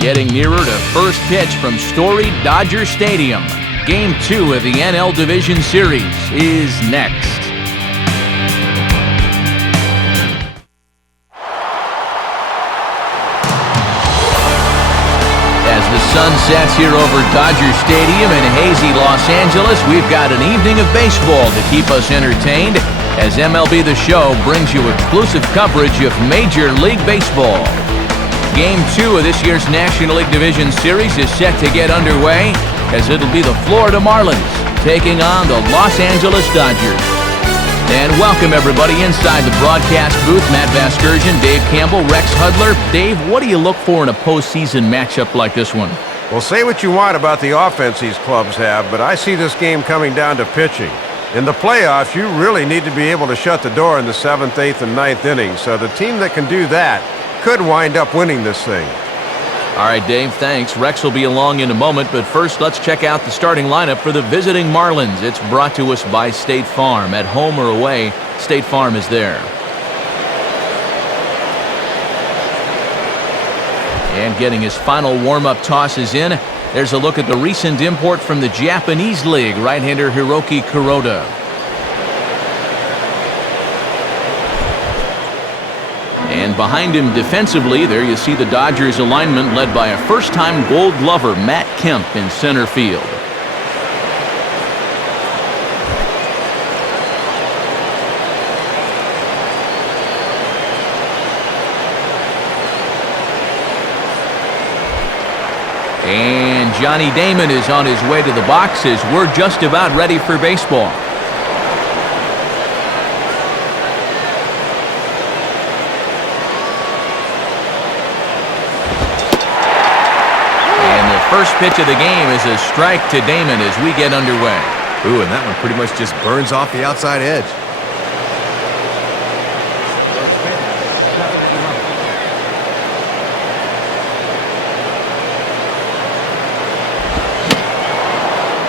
Getting nearer to first pitch from storied Dodger Stadium. Game 2 of the NL Division Series is next. As the sun sets here over Dodger Stadium in hazy Los Angeles, we've got an evening of baseball to keep us entertained as MLB The Show brings you exclusive coverage of Major League Baseball. Game 2 of this year's National League Division Series is set to get underway as it'll be the Florida Marlins taking on the Los Angeles Dodgers. And welcome everybody inside the broadcast booth. Matt Vasgersian, Dave Campbell, Rex Hudler. Dave, what do you look for in a postseason matchup like this one? Well, say what you want about the offense these clubs have, but I see this game coming down to pitching. In the playoffs, you really need to be able to shut the door in the 7th, 8th, and 9th innings. So the team that can do that could wind up winning this thing. All right, Dave, thanks. Rex will be along in a moment, but first let's check out the starting lineup for the visiting Marlins. It's brought to us by State Farm. At home or away, State Farm is there. And getting his final warm-up tosses in, there's a look at the recent import from the Japanese League, right-hander Hiroki Kuroda. And behind him defensively, there you see the Dodgers alignment led by a first-time Gold Glover, Matt Kemp, in center field. And Johnny Damon is on his way to the boxes. We're just about ready for baseball. First pitch of the game is a strike to Damon as we get underway. Ooh, and that one pretty much just burns off the outside edge.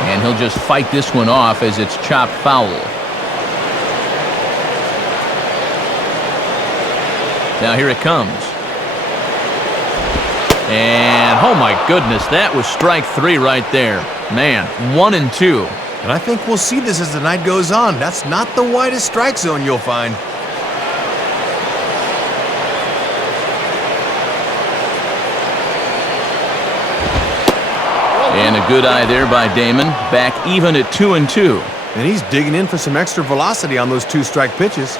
And he'll just fight this one off as it's chopped foul. Now here it comes. And, oh my goodness, that was strike 3 right there. Man, 1 and 2. And I think we'll see this as the night goes on. That's not the widest strike zone you'll find. And a good eye there by Damon. Back even at 2 and 2. And he's digging in for some extra velocity on those 2 strike pitches.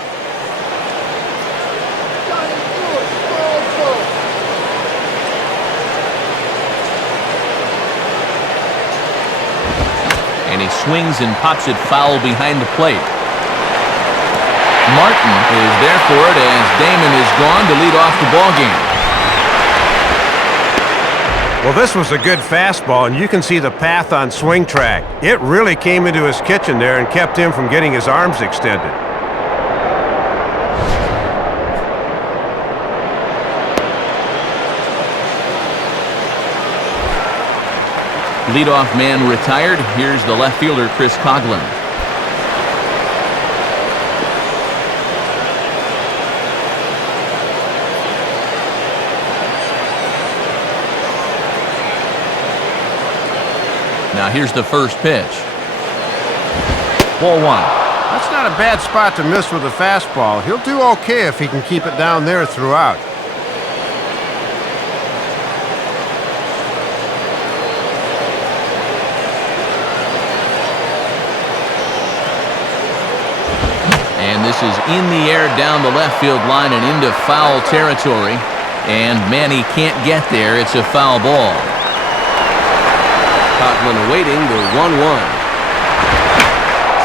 Swings and pops it foul behind the plate. Martin is there for it as Damon is gone to lead off the ball game. Well, this was a good fastball, and you can see the path on swing track. It really came into his kitchen there and kept him from getting his arms extended. Leadoff man retired. Here's the left fielder, Chris Coughlin. Now here's the first pitch. Ball 1. That's not a bad spot to miss with a fastball. He'll do okay if he can keep it down there throughout. And this is in the air down the left field line and into foul territory. And Manny can't get there. It's a foul ball. Coughlin awaiting the 1-1.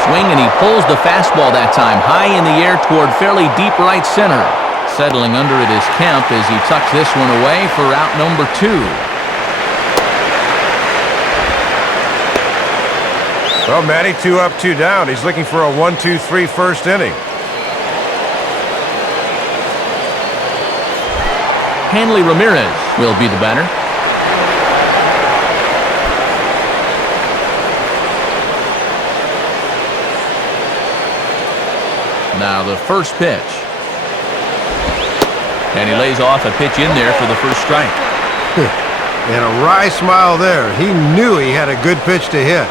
Swing, and he pulls the fastball that time high in the air toward fairly deep right center. Settling under it is Kemp as he tucks this one away for out number 2. Well, Matty, 2 up, 2 down. He's looking for a 1-2-3 first inning. Hanley Ramirez will be the batter. Now the first pitch. And he lays off a pitch in there for the first strike. And a wry smile there. He knew he had a good pitch to hit.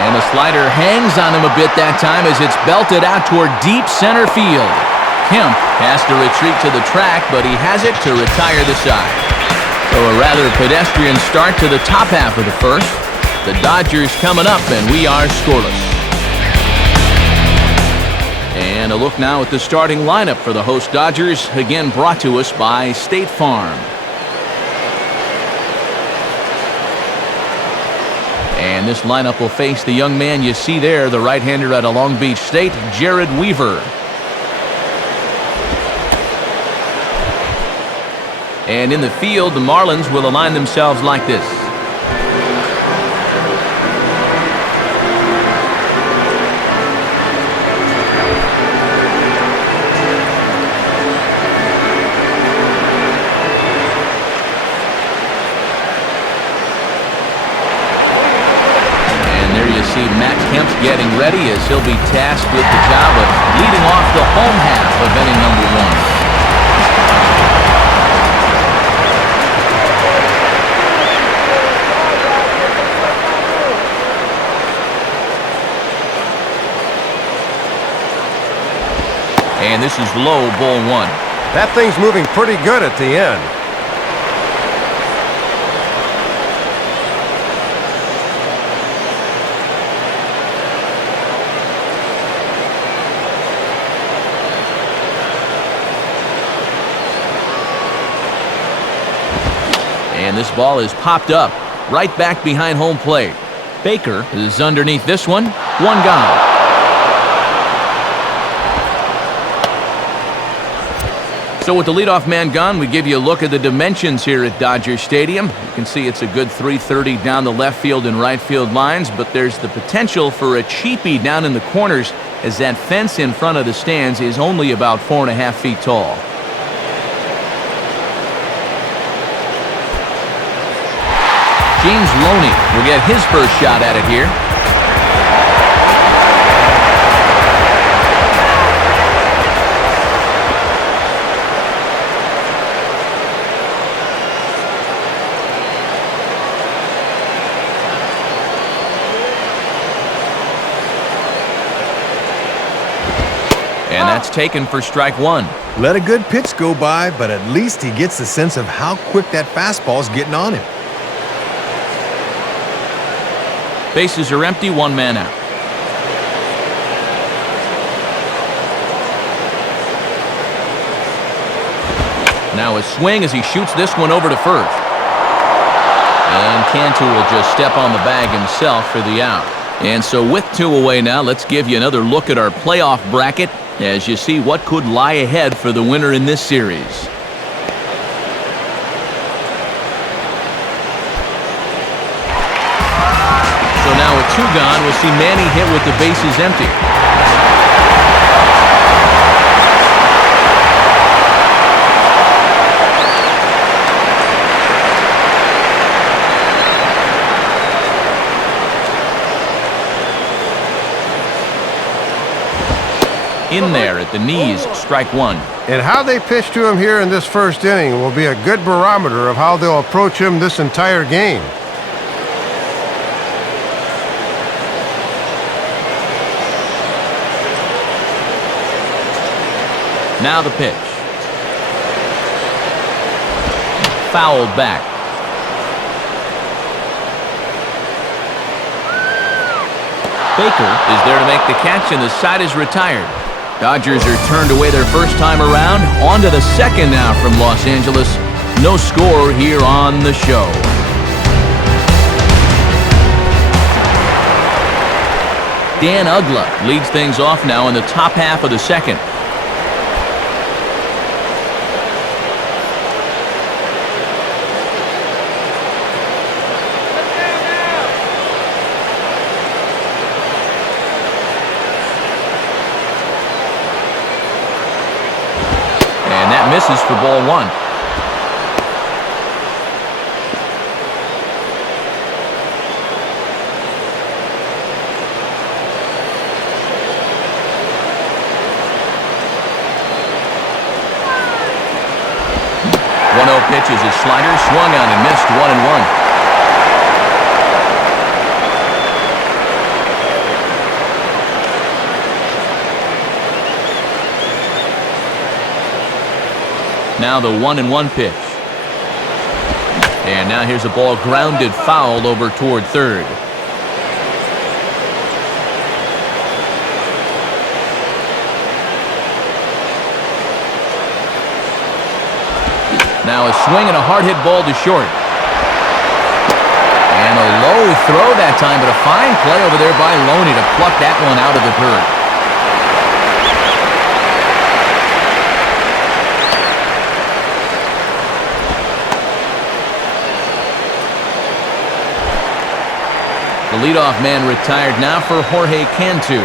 And the slider hangs on him a bit that time as it's belted out toward deep center field. Kemp has to retreat to the track, but he has it to retire the side. So a rather pedestrian start to the top half of the first. The Dodgers coming up, and we are scoreless. And a look now at the starting lineup for the host Dodgers, again brought to us by State Farm. And this lineup will face the young man you see there, the right-hander out of Long Beach State, Jared Weaver. And in the field, the Marlins will align themselves like this. Kemp's getting ready as he'll be tasked with the job of leading off the home half of inning number 1. And this is low, ball 1. That thing's moving pretty good at the end. And this ball is popped up right back behind home plate. Baker is underneath this one. One gone. So with the leadoff man gone, we give you a look at the dimensions here at Dodger Stadium. You can see it's a good 330 down the left field and right field lines, but there's the potential for a cheapie down in the corners as that fence in front of the stands is only about 4.5 feet tall. James Loney will get his first shot at it here. And that's taken for strike 1. Let a good pitch go by, but at least he gets the sense of how quick that fastball's getting on him. Bases are empty, one man out. Now a swing as he shoots this one over to first. And Cantu will just step on the bag himself for the out. And so with 2 away now, let's give you another look at our playoff bracket as you see what could lie ahead for the winner in this series. So now with 2 gone, we'll see Manny hit with the bases empty. In there at the knees, strike 1. And how they pitch to him here in this first inning will be a good barometer of how they'll approach him this entire game. Now the pitch. Fouled back. Baker is there to make the catch, and the side is retired. Dodgers are turned away their first time around. On to the second now from Los Angeles. No score here on the show. Dan Uggla leads things off now in the top half of the second. Misses for ball 1. pitch is a slider, swung on and missed, 1-1. Now the 1-1 pitch. And now here's a ball grounded foul over toward third. Now a swing and a hard hit ball to short. And a low throw that time, but a fine play over there by Loney to pluck that one out of the dirt. The leadoff man retired now for Jorge Cantu.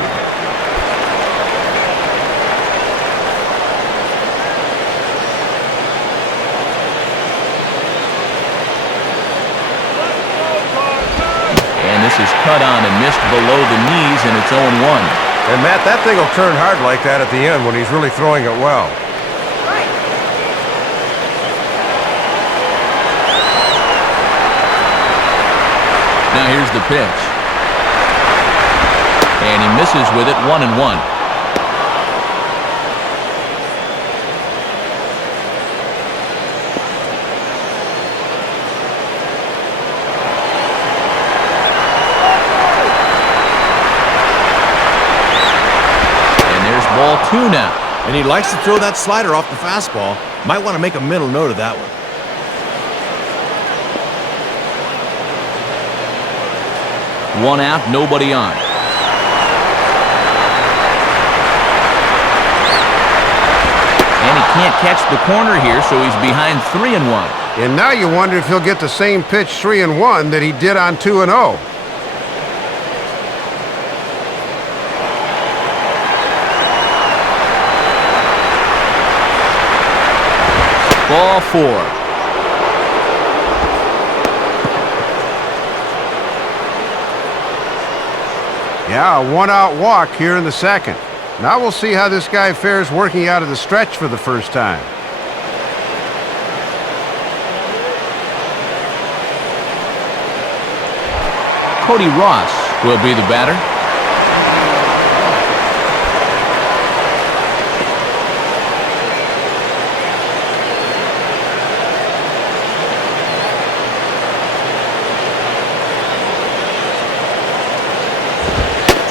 And this is cut on and missed below the knees, and it's 0-1. And Matt, that thing will turn hard like that at the end when he's really throwing it well. Now here's the pitch. And he misses with it, 1-1. And there's ball 2 now. And he likes to throw that slider off the fastball. Might want to make a mental note of that one. One out, nobody on. And he can't catch the corner here, so he's behind 3-1. And now you wonder if he'll get the same pitch 3-1 that he did on 2-0. Ball 4. Yeah, a one-out walk here in the second. Now we'll see how this guy fares working out of the stretch for the first time. Cody Ross will be the batter.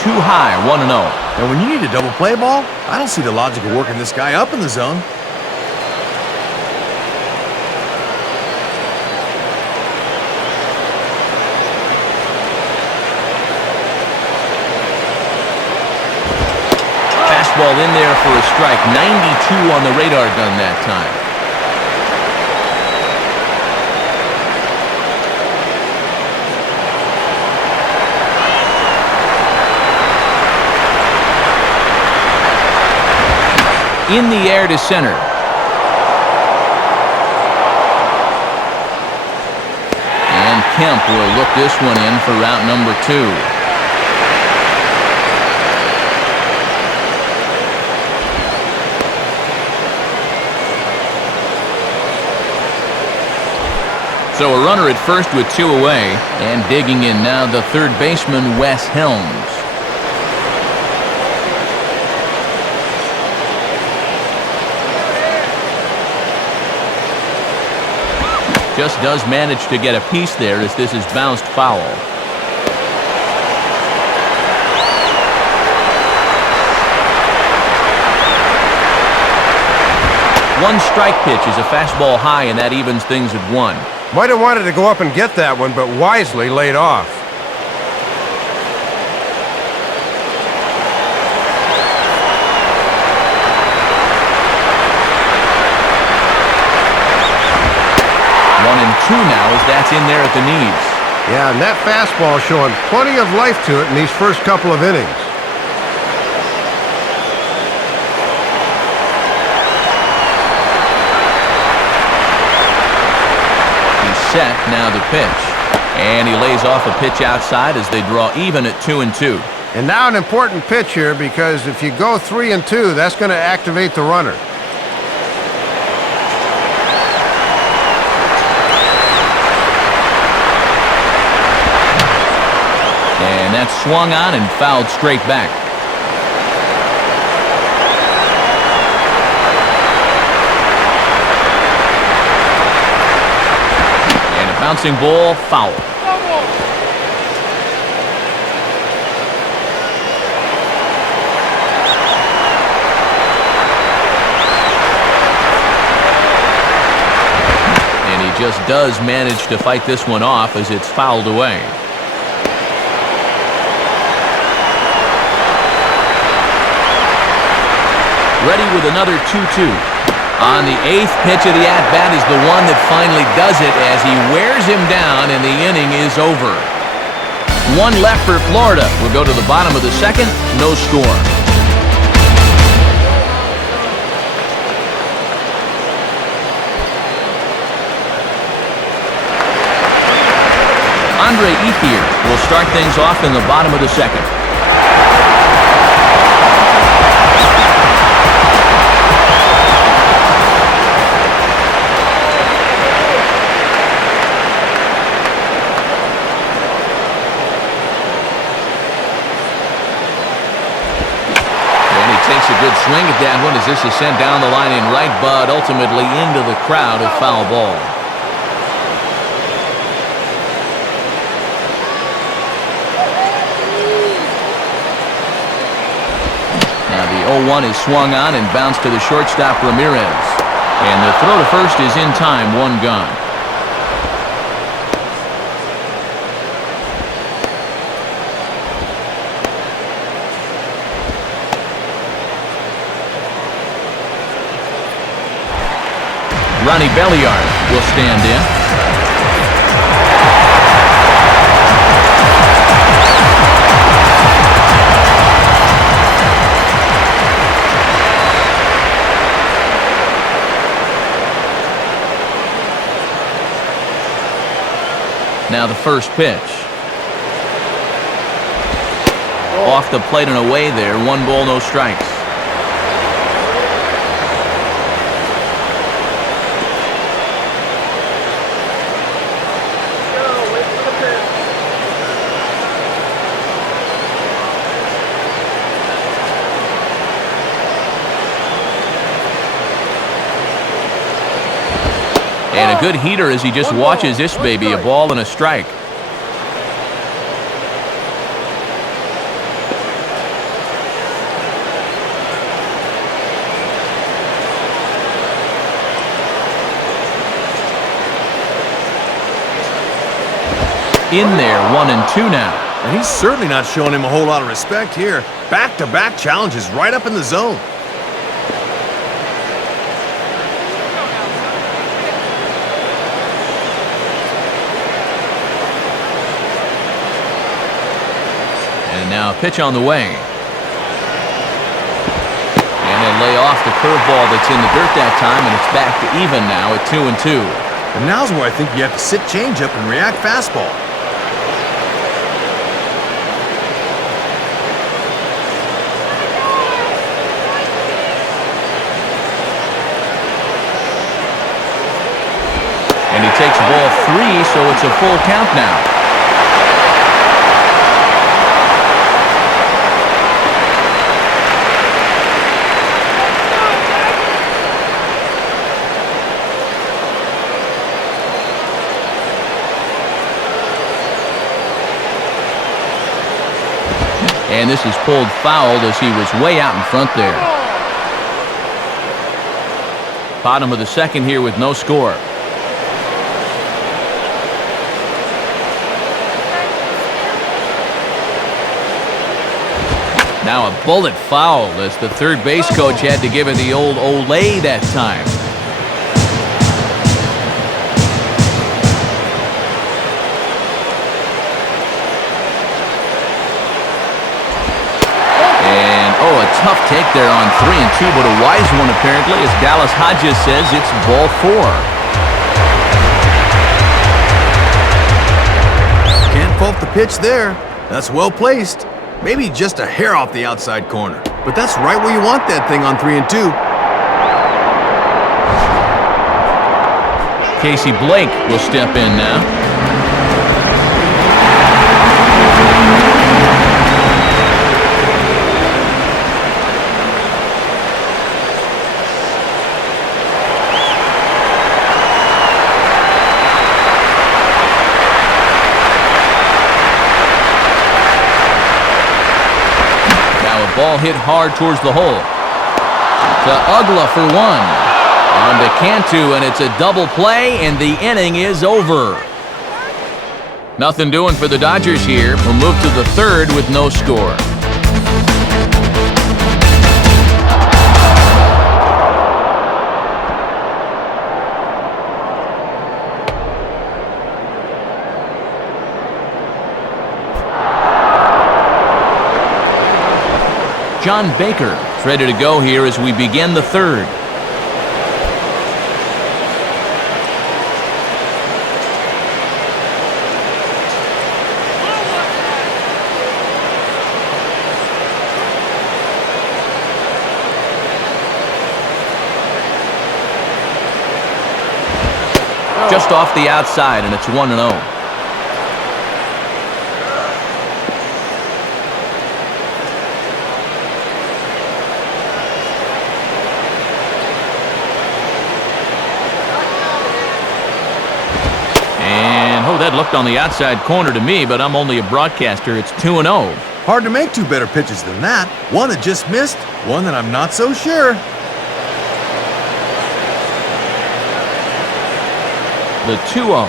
Too high, 1-0. And when you need a double play ball, I don't see the logic of working this guy up in the zone. Fastball in there for a strike. 92 on the radar gun that time. In the air to center. And Kemp will look this one in for route number 2. So a runner at first with 2 away, and digging in now the third baseman, Wes Helms. Just does manage to get a piece there as this is bounced foul. One strike pitch is a fastball high, and that evens things at 1. Might have wanted to go up and get that one, but wisely laid off. Two now as that's in there at the knees. Yeah, and that fastball showing plenty of life to it in these first couple of innings. He's set, now the pitch. And he lays off a pitch outside as they draw even at 2-2. And now an important pitch here, because if you go 3-2, that's going to activate the runner. And that's swung on and fouled straight back. And a bouncing ball, foul. Just does manage to fight this one off as it's fouled away. Ready with another 2-2. On the 8th pitch of the at-bat is the one that finally does it as he wears him down and the inning is over. One left for Florida. We'll go to the bottom of the 2nd. No score. Andre Ethier will start things off in the bottom of the 2nd. And he takes a good swing at that one as this is sent down the line in right, but ultimately into the crowd, a foul ball. The 0-1 is swung on and bounced to the shortstop Ramirez. And the throw to first is in time, one gone. Ronnie Belliard will stand in. Now the first pitch. Off the plate and away there. 1 ball, no strikes. And a good heater as he just watches this baby, a ball and a strike. In there, 1-2 now. And he's certainly not showing him a whole lot of respect here. Back-to-back challenges right up in the zone. Now a pitch on the way. And they lay off the curveball that's in the dirt that time, and it's back to even now at 2-2. And now's where I think you have to sit changeup and react fastball. And he takes ball 3, so it's a full count now. And this is pulled foul as he was way out in front there. Bottom of the 2nd here with no score. Now a bullet foul as the third base coach had to give it the old Olay that time. Tough take there on 3-2, but a wise one apparently, as Dallas Hodges says it's ball 4. Can't fault the pitch there. That's well placed. Maybe just a hair off the outside corner. But that's right where you want that thing on 3-2. Casey Blake will step in now. Ball hit hard towards the hole. To Ugla for one. On to Cantu, and it's a double play, and the inning is over. Nothing doing for the Dodgers here. We'll move to the third with no score. John Baker is ready to go here as we begin the third. Just off the outside, and it's 1-0. That looked on the outside corner to me, but I'm only a broadcaster. It's 2-0. Hard to make two better pitches than that. One that just missed, one that I'm not so sure. The 2-0.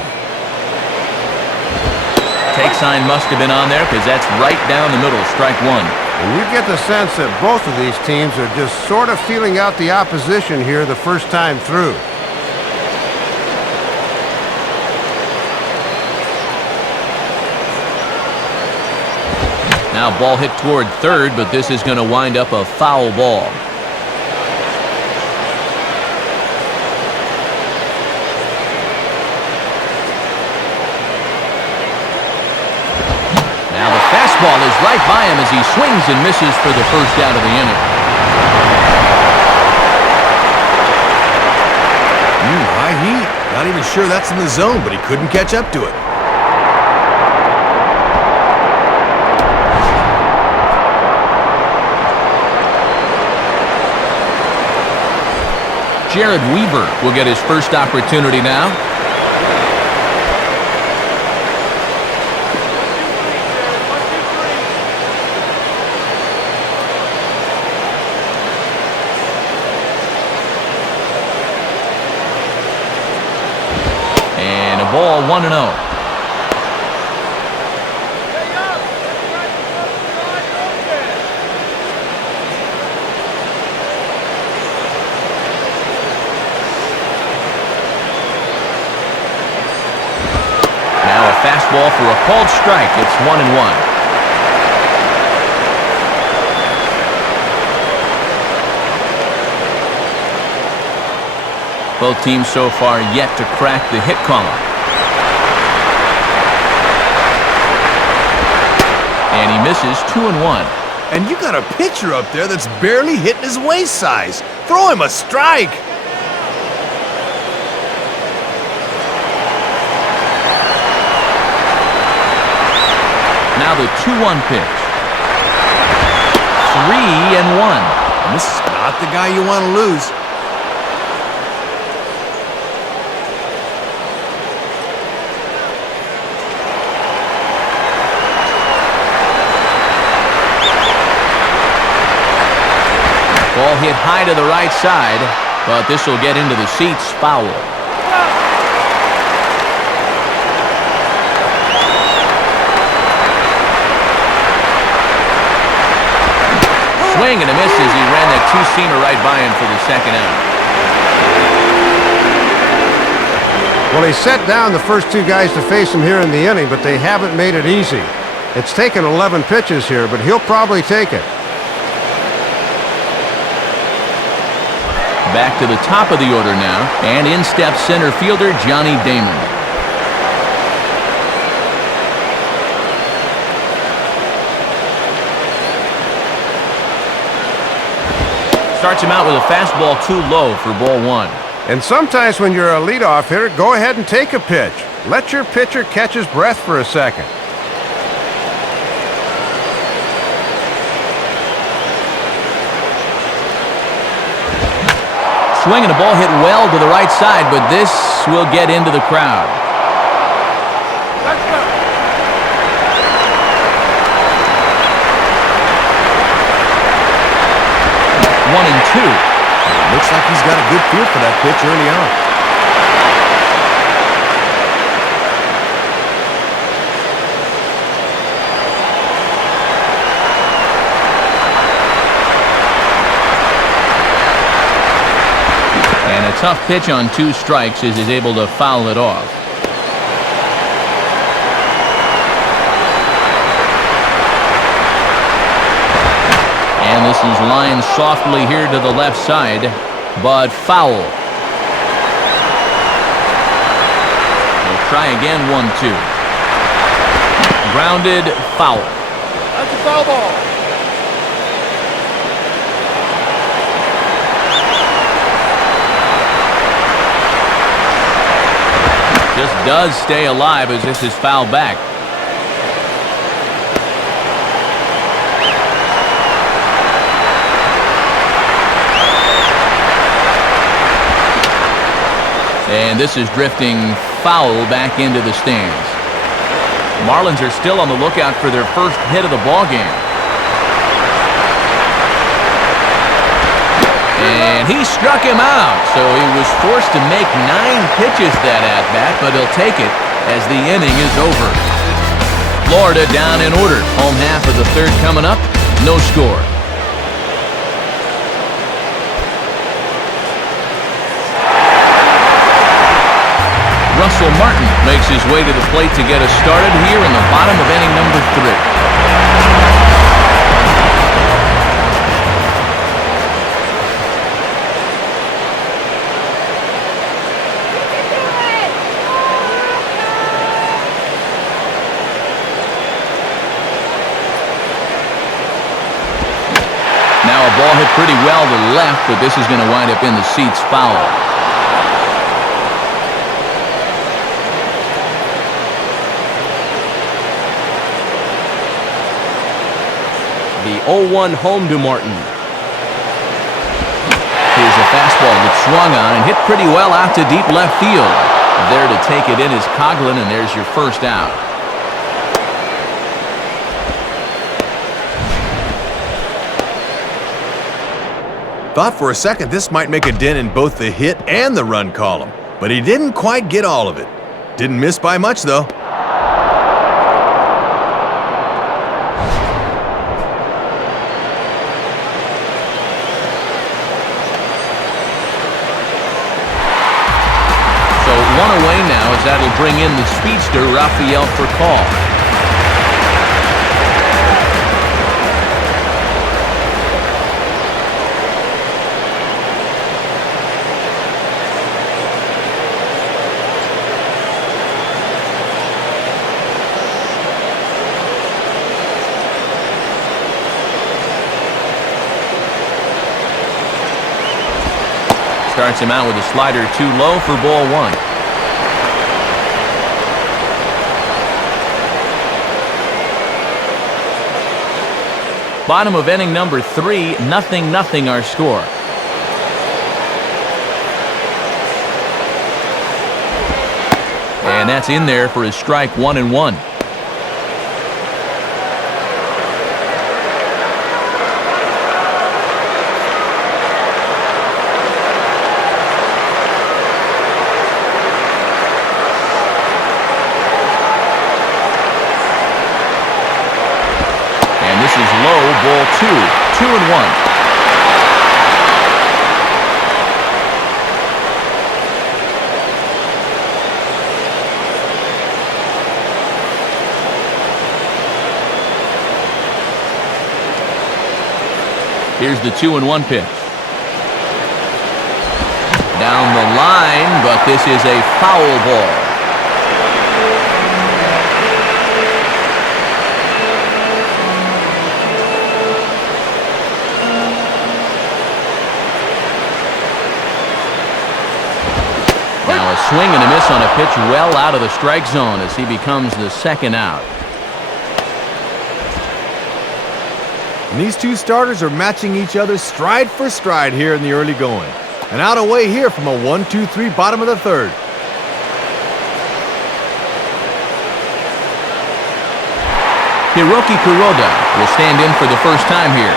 Take sign must have been on there because that's right down the middle. Strike one. And you get the sense that both of these teams are just sort of feeling out the opposition here the first time through. Now ball hit toward third, but this is going to wind up a foul ball. Now the fastball is right by him as he swings and misses for the first out of the inning. High heat. Not even sure that's in the zone, but he couldn't catch up to it. Jared Weaver will get his first opportunity now. And a ball, 1-0. Fastball for a called strike. It's 1-1. Both teams so far yet to crack the hit column. And he misses 2-1. And you got a pitcher up there that's barely hitting his waist size. Throw him a strike. Now the 2-1 pitch. 3-1. And this is not the guy you want to lose. Ball hit high to the right side, but this will get into the seats. Foul. Swing and a miss as he ran that two-seamer right by him for the second out. Well, he set down the first two guys to face him here in the inning, but they haven't made it easy. It's taken 11 pitches here, but he'll probably take it. Back to the top of the order now, and in steps center fielder Johnny Damon. Starts him out with a fastball too low for ball one. And sometimes when you're a leadoff hitter, go ahead and take a pitch. Let your pitcher catch his breath for a second. Swing and a ball hit well to the right side, but this will get into the crowd. 1-2. Looks like he's got a good feel for that pitch early on. And a tough pitch on 2 strikes as he's able to foul it off. And this is lined softly here to the left side, but foul. We'll try again, 1-2. Grounded, foul. That's a foul ball. Just does stay alive as this is fouled back. And this is drifting foul back into the stands. Marlins are still on the lookout for their first hit of the ball game. And he struck him out, so he was forced to make 9 pitches that at-bat, but he'll take it as the inning is over. Florida down in order. Home half of the third coming up. No score. Russell Martin makes his way to the plate to get us started here in the bottom of inning number 3. Now a ball hit pretty well to left, but this is going to wind up in the seats foul. The 0-1 home to Martin. Here's a fastball that swung on and hit pretty well out to deep left field. There to take it in is Coughlin, and there's your first out. Thought for a second this might make a dent in both the hit and the run column, but he didn't quite get all of it. Didn't miss by much, though. So 1 away now as that'll bring in the speedster Rafael for call. Starts him out with a slider too low for ball 1. Bottom of inning number 3, 0-0 our score. And that's in there for his strike 1-1. This is low, ball 2, 2-1. Here's the 2-1 pitch. Down the line, but this is a foul ball. Now a swing and a miss on a pitch well out of the strike zone as he becomes the second out. And these two starters are matching each other stride for stride here in the early going. And out away here from a 1-2-3 bottom of the third. Hiroki Kuroda will stand in for the first time here.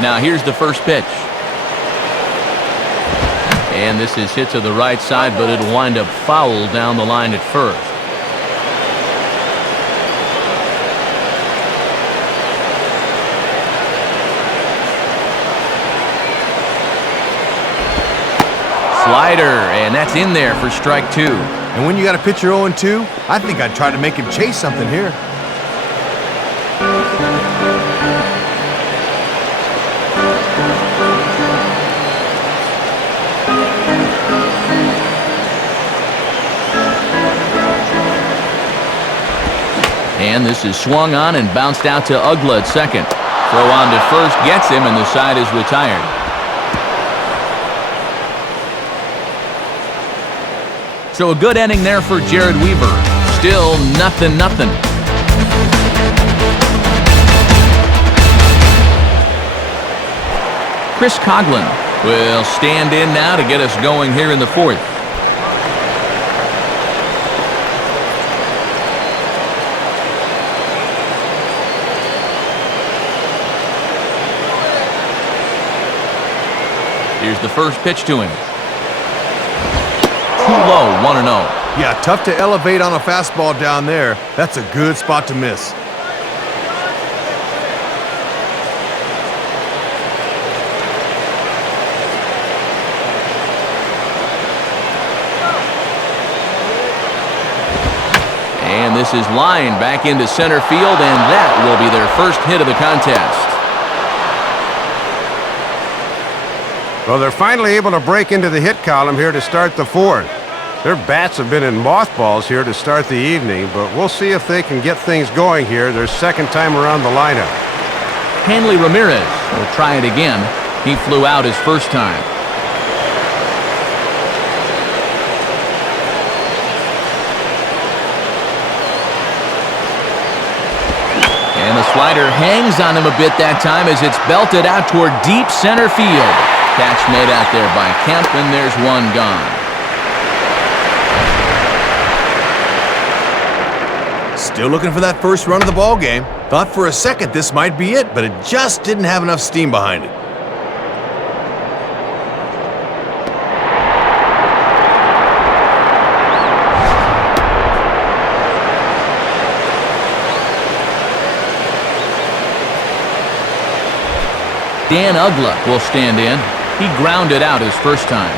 Now here's the first pitch. And this is hit to the right side, but it'll wind up foul down the line at first. Slider, and that's in there for strike 2. And when you got a pitcher 0-2, I think I'd try to make him chase something here. And this is swung on and bounced out to Ugla at second. Throw on to first gets him, and the side is retired. So a good inning there for Jared Weaver. Still 0-0. Chris Coughlin will stand in now to get us going here in the fourth. Here's the first pitch to him. Too low, 1-0. Yeah, tough to elevate on a fastball down there. That's a good spot to miss. And this is lined back into center field, and that will be their first hit of the contest. Well, they're finally able to break into the hit column here to start the fourth. Their bats have been in mothballs here to start the evening, but we'll see if they can get things going here their second time around the lineup. Hanley Ramirez will try it again. He flew out his first time. And the slider hangs on him a bit that time as it's belted out toward deep center field. Catch made out there by Kemp, and there's one gone. Still looking for that first run of the ball game. Thought for a second this might be it, but it just didn't have enough steam behind it. Dan Ugla will stand in. He grounded out his first time.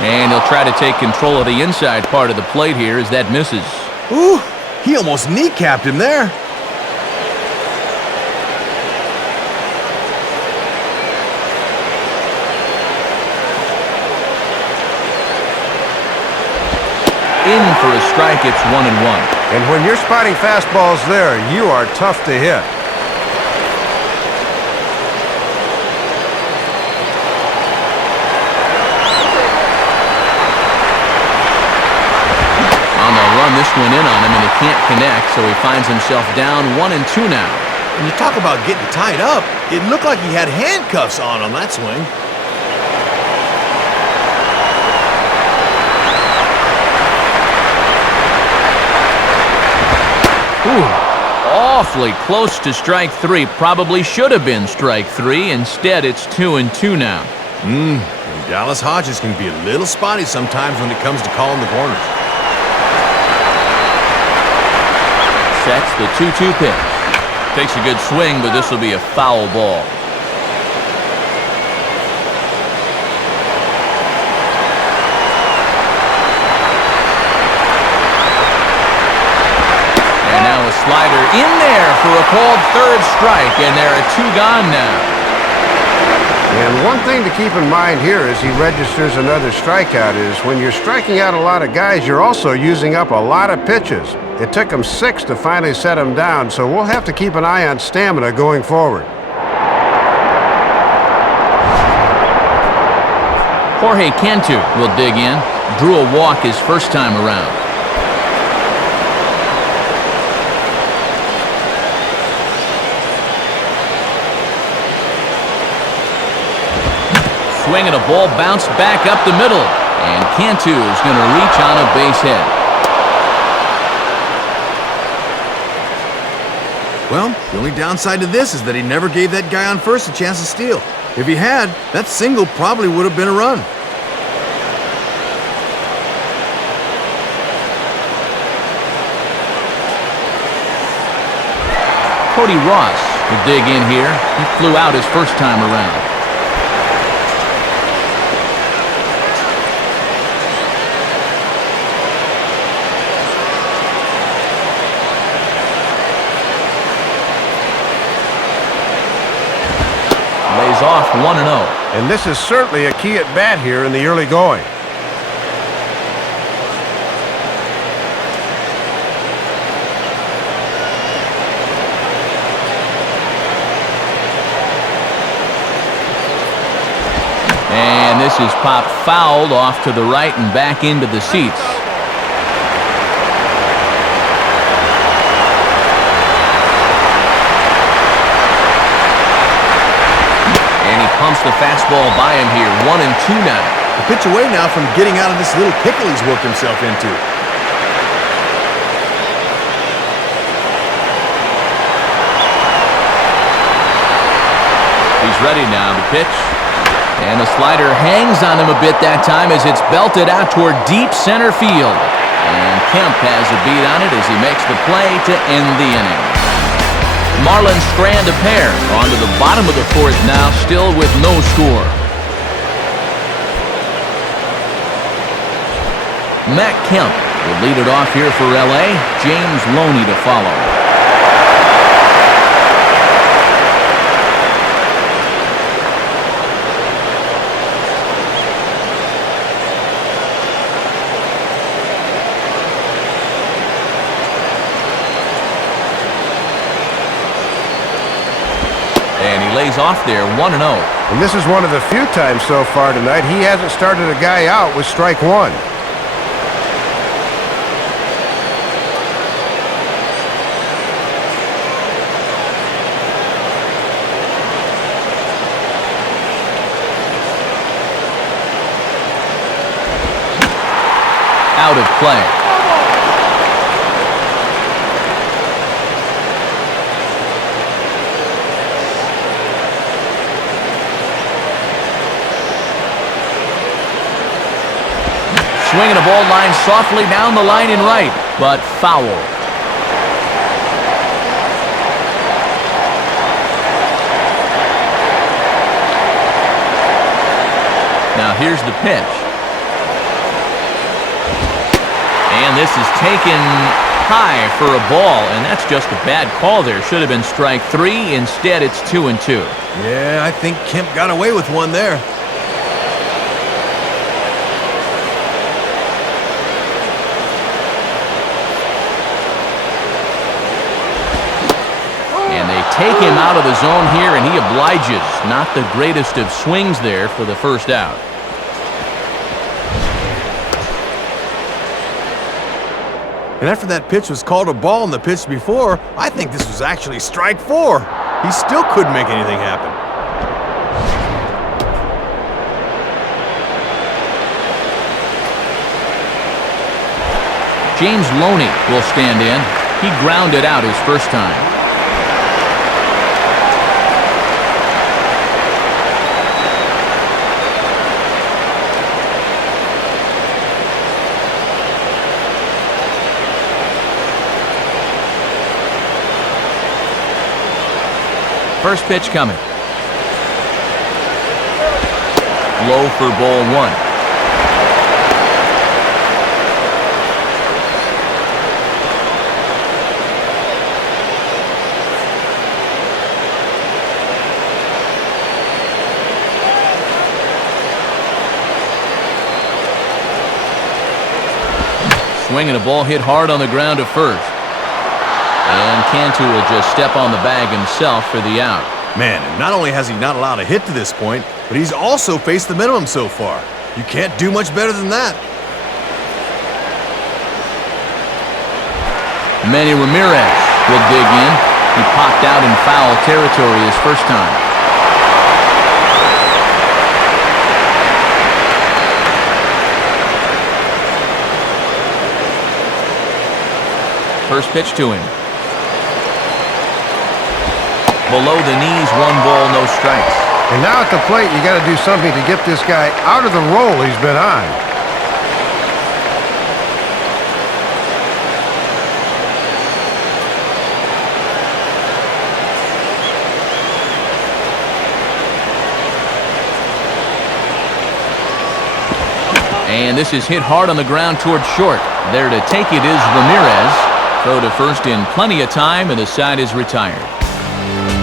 And he'll try to take control of the inside part of the plate here as that misses. Ooh, he almost kneecapped him there. In for a strike, it's 1-1. And when you're spotting fastballs there, you are tough to hit. On the run, this one in on him, and he can't connect, so he finds himself down 1-2 now. When you talk about getting tied up, it looked like he had handcuffs on that swing. Ooh, awfully close to strike 3. Probably should have been strike 3. Instead, it's 2-2 now. Dallas Hodges can be a little spotty sometimes when it comes to calling the corners. Sets the 2-2 pitch. Takes a good swing, but this will be a foul ball. And now a slider in there for a called third strike, and there are 2 gone now. And one thing to keep in mind here as he registers another strikeout is when you're striking out a lot of guys, you're also using up a lot of pitches. It took him 6 to finally set him down, so we'll have to keep an eye on stamina going forward. Jorge Cantu will dig in. Drew a walk his first time around. swing and a ball bounced back up the middle. And Cantu is going to reach on a base hit. Well, the only downside to this is that he never gave that guy on first a chance to steal. If he had, that single probably would have been a run. Cody Ross will dig in here. He flew out his first time around. Lays off 1-0. And this is certainly a key at bat here in the early going. And this is popped fouled off to the right and back into the seats. And he pumps the fastball by him here. 1-2 now. A pitch away now from getting out of this little pickle he's worked himself into. He's ready now to pitch. And the slider hangs on him a bit that time as it's belted out toward deep center field. And Kemp has a beat on it as he makes the play to end the inning. Marlins strand a pair onto the bottom of the fourth now, still with no score. Matt Kemp will lead it off here for LA. James Loney to follow. Lays off there, 1-0. And this is one of the few times so far tonight he hasn't started a guy out with strike one. Out of play. Swinging a ball line softly down the line in right, but foul. Now here's the pitch. And this is taken high for a ball, and that's just a bad call there. Should have been strike three. Instead, it's 2-2. Yeah, I think Kemp got away with one there. Take him out of the zone here, and he obliges. Not the greatest of swings there for the first out. And after that pitch was called a ball in the pitch before, I think this was actually strike four. He still couldn't make anything happen. James Loney will stand in. He grounded out his first time. First pitch coming. Low for ball one. Swinging a ball hit hard on the ground to first. And Cantu will just step on the bag himself for the out. Man, and not only has he not allowed a hit to this point, but he's also faced the minimum so far. You can't do much better than that. Manny Ramirez will dig in. He popped out in foul territory his first time. first pitch to him. Below the knees, 1 ball, no strikes. And now at the plate, you got to do something to get this guy out of the role he's been on. And this is hit hard on the ground towards short. There to take it is Ramirez. Throw to first in plenty of time, and the side is retired.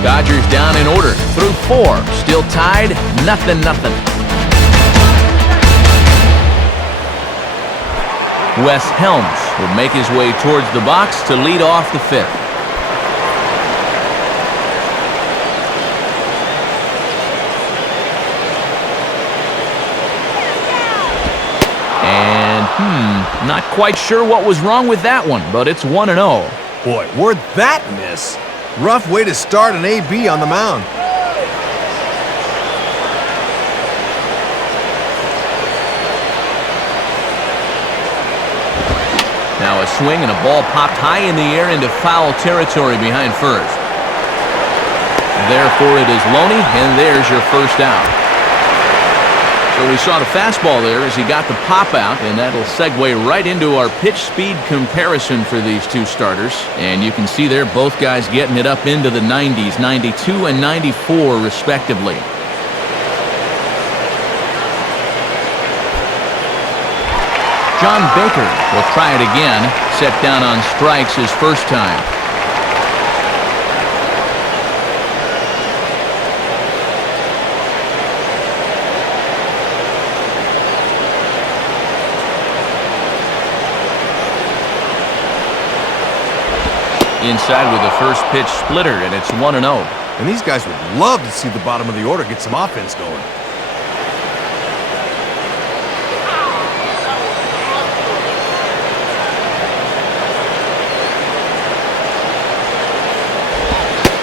Dodgers down in order through 4. Still tied, 0-0. Wes Helms will make his way towards the box to lead off the 5th. Not quite sure what was wrong with that one, but it's 1-0. Boy, where'd that miss? Rough way to start an AB on the mound. Now a swing and a ball popped high in the air into foul territory behind first. Therefore it is Loney, and there's your first out. So we saw the fastball there as he got the pop out, and that'll segue right into our pitch speed comparison for these two starters. And you can see there both guys getting it up into the 90s, 92 and 94 respectively. John Baker will try it again, set down on strikes his first time. Inside with the first pitch splitter, and it's 1-0. And these guys would love to see the bottom of the order get some offense going.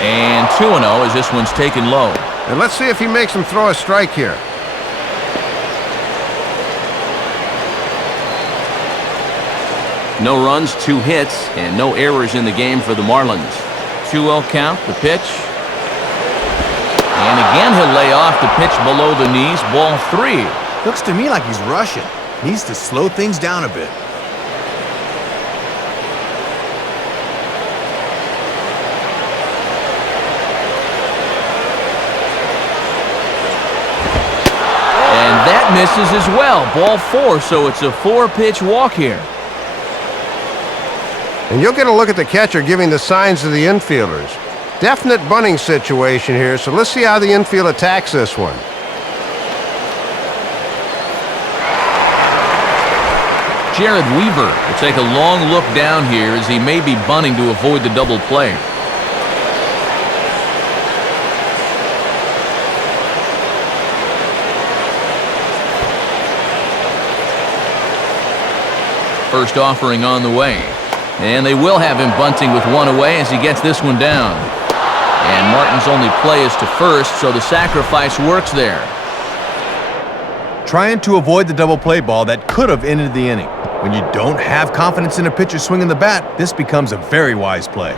And 2-0 as this one's taken low. And let's see if he makes him throw a strike here. No runs, 2 hits, and no errors in the game for the Marlins. 2-0 count, the pitch. And again he'll lay off the pitch below the knees, ball 3. Looks to me like he's rushing. Needs to slow things down a bit. And that misses as well, ball 4, so it's a 4-pitch walk here. And you'll get a look at the catcher giving the signs to the infielders. Definite bunting situation here, so let's see how the infield attacks this one. Jared Weaver will take a long look down here as he may be bunting to avoid the double play. First offering on the way. And they will have him bunting with 1 away as he gets this one down. And Martin's only play is to first, so the sacrifice works there. Trying to avoid the double play ball that could have ended the inning. When you don't have confidence in a pitcher swinging the bat, this becomes a very wise play.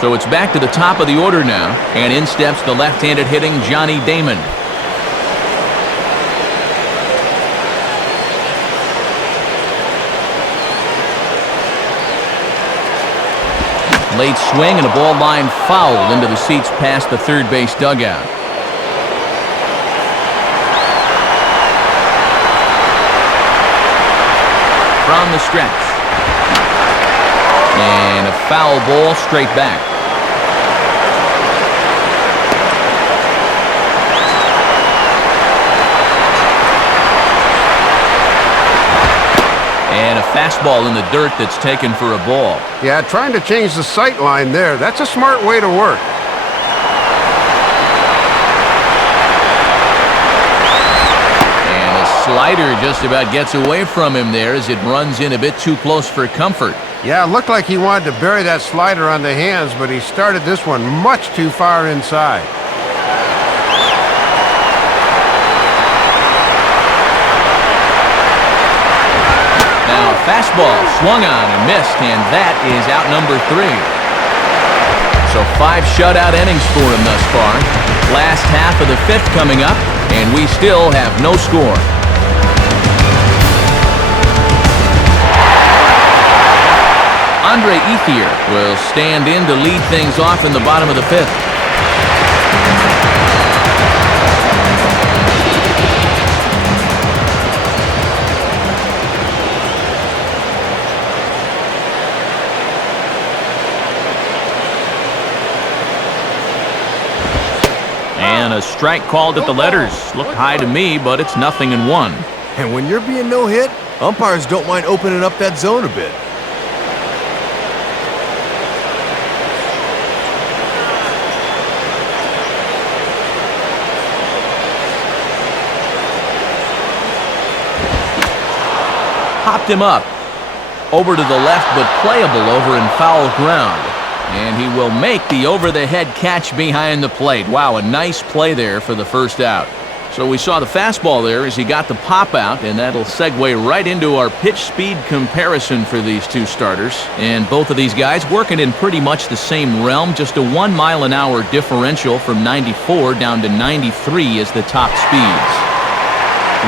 So it's back to the top of the order now, and in steps the left-handed hitting Johnny Damon. Late swing and a ball line fouled into the seats past the third base dugout. From the stretch. And a foul ball straight back. And a fastball in the dirt that's taken for a ball. Yeah, trying to change the sight line there. That's a smart way to work. And a slider just about gets away from him there as it runs in a bit too close for comfort. Yeah, it looked like he wanted to bury that slider on the hands, but he started this one much too far inside. Fastball swung on and missed, and that is out number 3. So 5 shutout innings for him thus far. Last half of the 5th coming up, and we still have no score. Andre Ethier will stand in to lead things off in the bottom of the 5th. And a strike called at the letters. Looked high to me, but it's 0-1. And when you're being no-hit, umpires don't mind opening up that zone a bit. Popped him up. Over to the left, but playable over in foul ground. And he will make the over-the-head catch behind the plate. Wow, a nice play there for the first out. So we saw the fastball there as he got the pop out, and that'll segue right into our pitch speed comparison for these two starters. And both of these guys working in pretty much the same realm, just a 1 mile-an-hour differential from 94 down to 93 is the top speeds.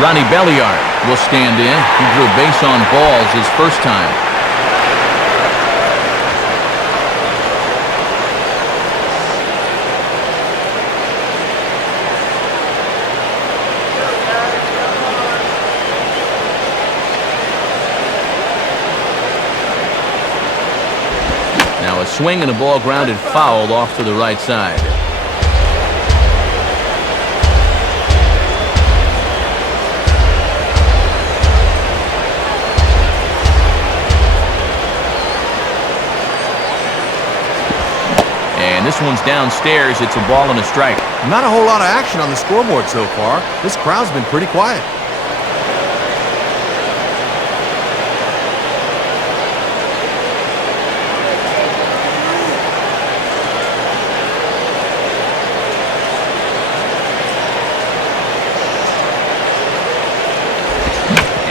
Ronnie Belliard will stand in. He drew base on balls his first time. Now a swing and a ball grounded foul off to the right side. And this one's downstairs. It's a ball and a strike. Not a whole lot of action on the scoreboard so far. This crowd's been pretty quiet.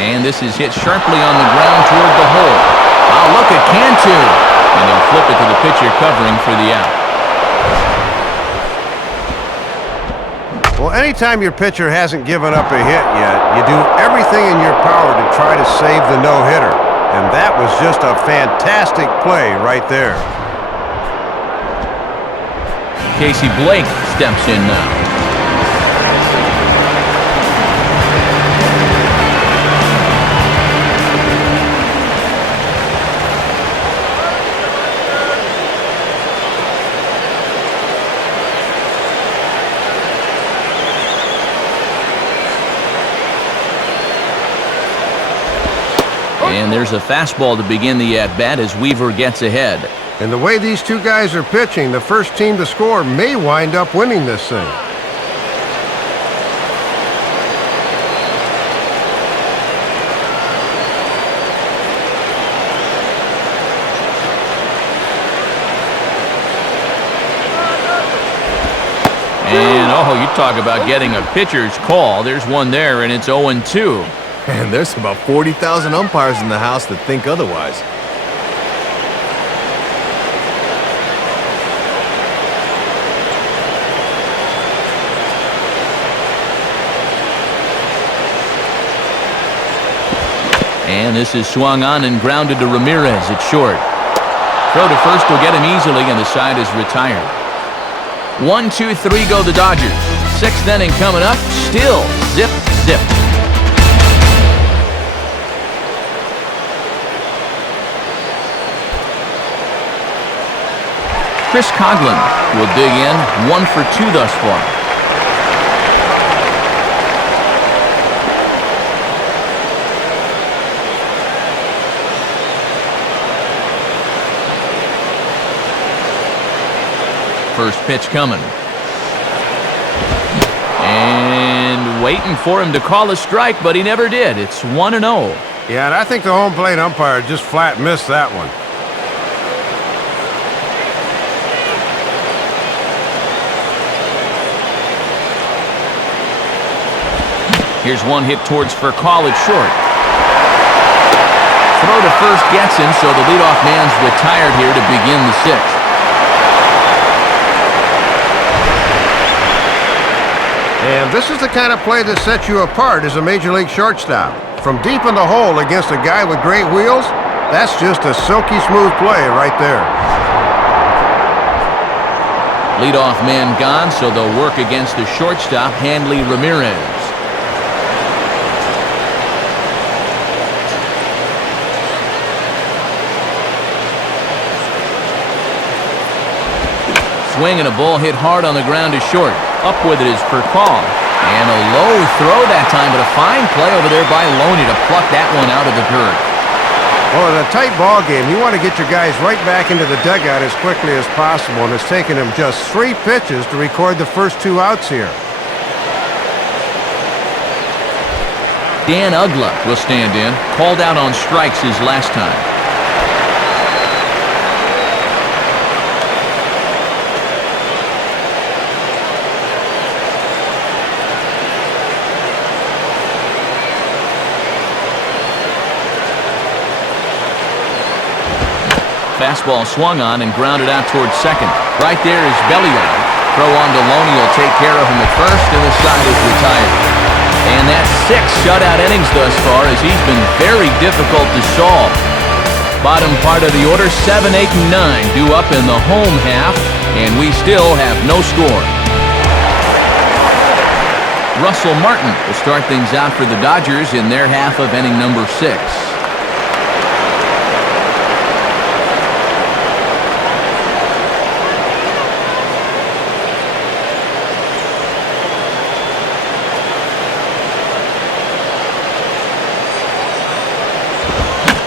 And this is hit sharply on the ground toward the hole. Oh, look at Cantu. And they'll flip it to the pitcher covering for the out. Well, anytime your pitcher hasn't given up a hit yet, you do everything in your power to try to save the no-hitter. And that was just a fantastic play right there. Casey Blake steps in now. And there's a fastball to begin the at-bat as Weaver gets ahead. And the way these two guys are pitching, the first team to score may wind up winning this thing. And, oh, you talk about getting a pitcher's call. There's one there, and it's 0-2. And there's about 40,000 umpires in the house that think otherwise. And this is swung on and grounded to Ramirez at short. Throw to first will get him easily, and the side is retired. 1, 2, 3 go the Dodgers. 6th inning coming up. Still zip, zip. Chris Coghlan will dig in, 1 for 2 thus far. First pitch coming. And waiting for him to call a strike, but he never did. It's 1-0. Yeah, and I think the home plate umpire just flat missed that one. Here's one hit towards for call at short. throw to first gets him, so the leadoff man's retired here to begin the sixth. And this is the kind of play that sets you apart as a Major League shortstop. From deep in the hole against a guy with great wheels, that's just a silky smooth play right there. Leadoff man gone, so they'll work against the shortstop, Hanley Ramirez. Swing and a ball hit hard on the ground to short. Up with it is Percal. And a low throw that time, but a fine play over there by Loney to pluck that one out of the dirt. Well, in a tight ball game, you want to get your guys right back into the dugout as quickly as possible, and it's taken him just 3 pitches to record the first 2 outs here. Dan Ugla will stand in. Called out on strikes his last time. Fastball swung on and grounded out towards second. Right there is Belliard. Throw on to Loney will take care of him at first, and the side is retired. And that's 6 shutout innings thus far, as he's been very difficult to solve. Bottom part of the order, 7, 8, and 9 due up in the home half, and we still have no score. Russell Martin will start things out for the Dodgers in their half of inning number 6.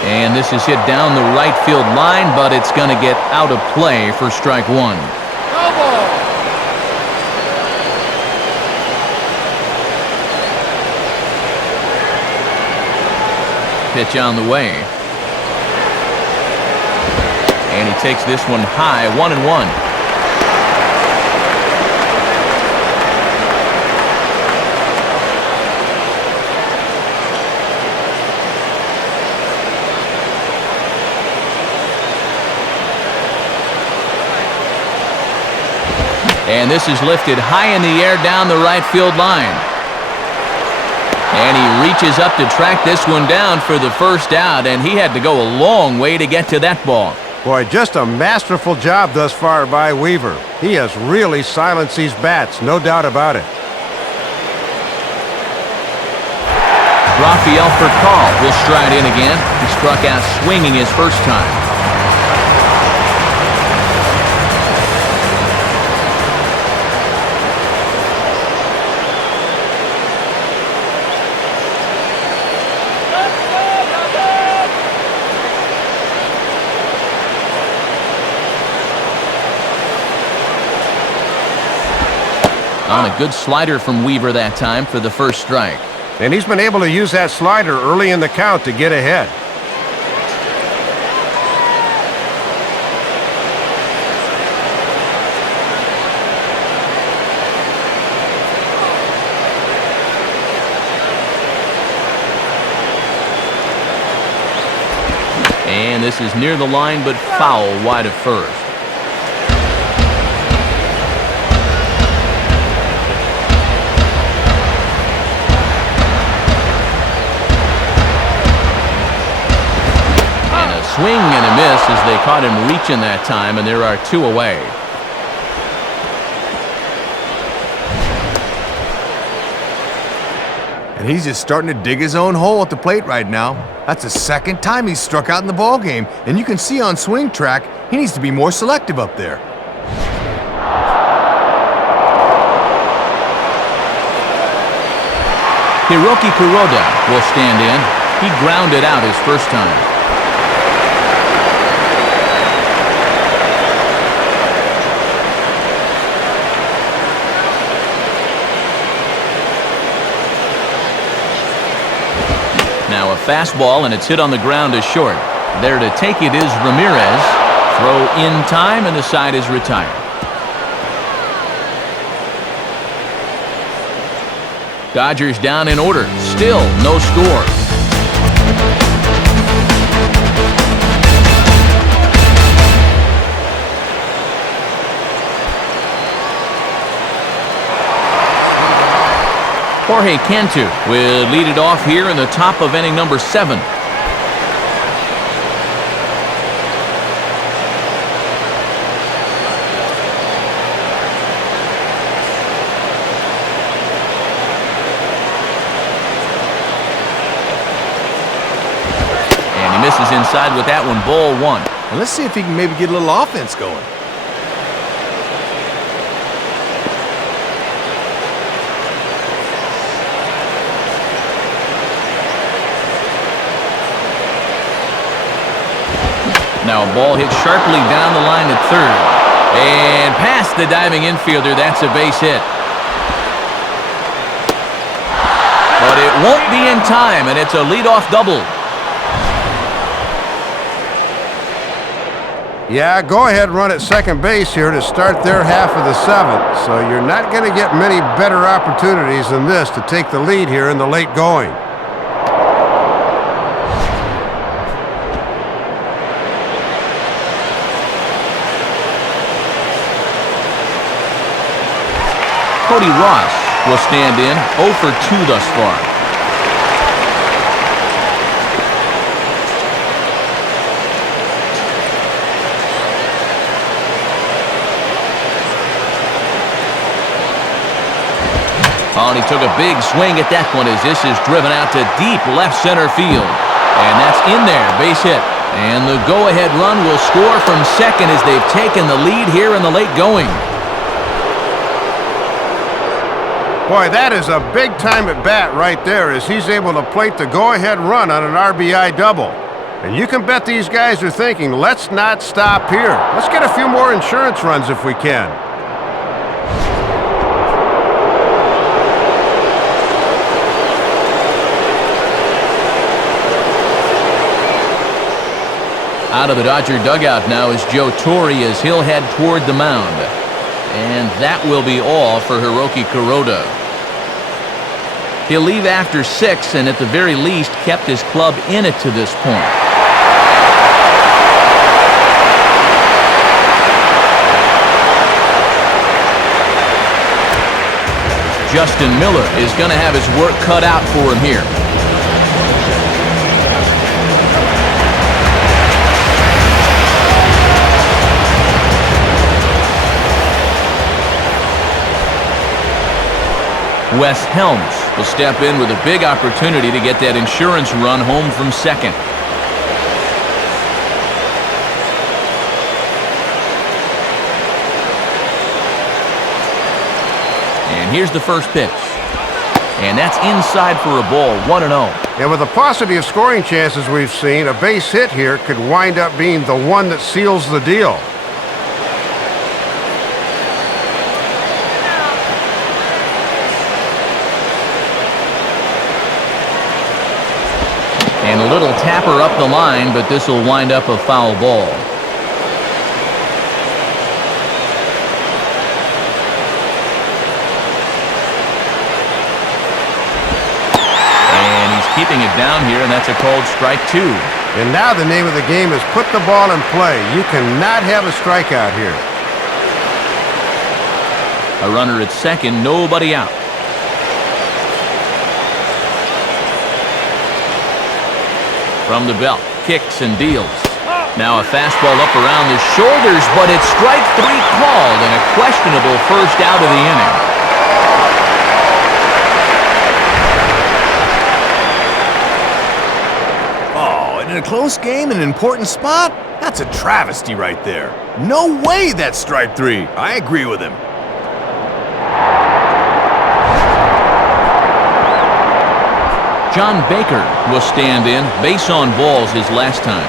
And this is hit down the right field line, but it's going to get out of play for strike 1. Ball. Pitch on the way. And he takes this one high, 1-1. And this is lifted high in the air down the right field line. And he reaches up to track this one down for the first out, and he had to go a long way to get to that ball. Boy, just a masterful job thus far by Weaver. He has really silenced these bats, no doubt about it. Rafael Percal will stride in again. He struck out swinging his first time. On a good slider from Weaver that time for the first strike. And he's been able to use that slider early in the count to get ahead. And this is near the line, but foul wide of first. Swing and a miss as they caught him reaching that time, and there are 2 away. And he's just starting to dig his own hole at the plate right now. That's the second time he's struck out in the ball game, and you can see on swing track he needs to be more selective up there. Hiroki Kuroda will stand in. He grounded out his first time. Now a fastball, and it's hit on the ground to short. There to take it is Ramirez. Throw in time, and the side is retired. Dodgers down in order. Still no score. Jorge Cantu will lead it off here in the top of inning number 7. And he misses inside with that one, ball 1. And let's see if he can maybe get a little offense going. Now a ball hit sharply down the line at third. And past the diving infielder, that's a base hit. But it won't be in time, and it's a leadoff double. Yeah, go ahead run at second base here to start their half of the 7th. So you're not going to get many better opportunities than this to take the lead here in the late going. Cody Ross will stand in, 0 for 2 thus far. Oh, and he took a big swing at that one as this is driven out to deep left center field. And that's in there, base hit. And the go-ahead run will score from second as they've taken the lead here in the late going. Boy, that is a big-time at-bat right there as he's able to plate the go-ahead run on an RBI double. And you can bet these guys are thinking, let's not stop here. Let's get a few more insurance runs if we can. Out of the Dodger dugout now is Joe Torre as he'll head toward the mound. And that will be all for Hiroki Kuroda. He'll leave after 6 and at the very least kept his club in it to this point. Justin Miller is going to have his work cut out for him here. Wes Helms will step in with a big opportunity to get that insurance run home from second. And here's the first pitch. And that's inside for a ball, 1-0. And with the paucity of scoring chances we've seen, a base hit here could wind up being the one that seals the deal. And a little tapper up the line, but this will wind up a foul ball. And he's keeping it down here, and that's a called strike 2. And now the name of the game is put the ball in play. You cannot have a strikeout here. A runner at second, nobody out. From the belt, kicks and deals. Now a fastball up around the shoulders, but it's strike 3 called and a questionable first out of the inning. Oh, and in a close game, in an important spot? That's a travesty right there. No way that's strike 3. I agree with him. John Baker will stand in, base on balls his last time.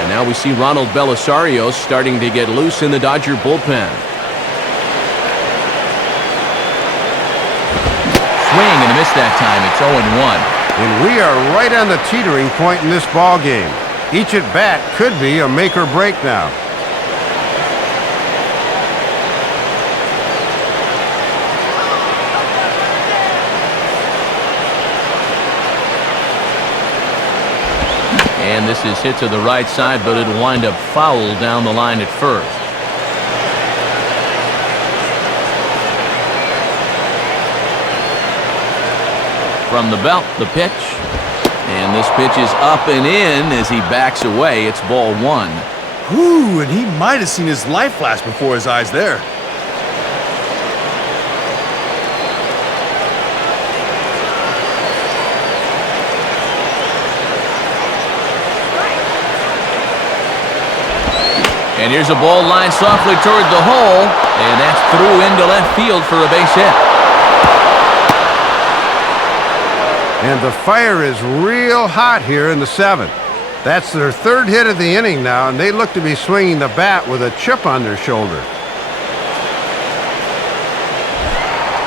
And now we see Ronald Belisario starting to get loose in the Dodger bullpen. Swing and a miss that time. It's 0-1. And we are right on the teetering point in this ball game. Each at bat could be a make or break now. And this is hit to the right side, but it'll wind up foul down the line at first. From the belt, the pitch. And this pitch is up and in as he backs away. It's ball one. Whew, and he might have seen his life flash before his eyes there. And here's a ball lined softly toward the hole, and that's through into left field for a base hit. And the fire is real hot here in the seventh. That's their third hit of the inning now, and they look to be swinging the bat with a chip on their shoulder.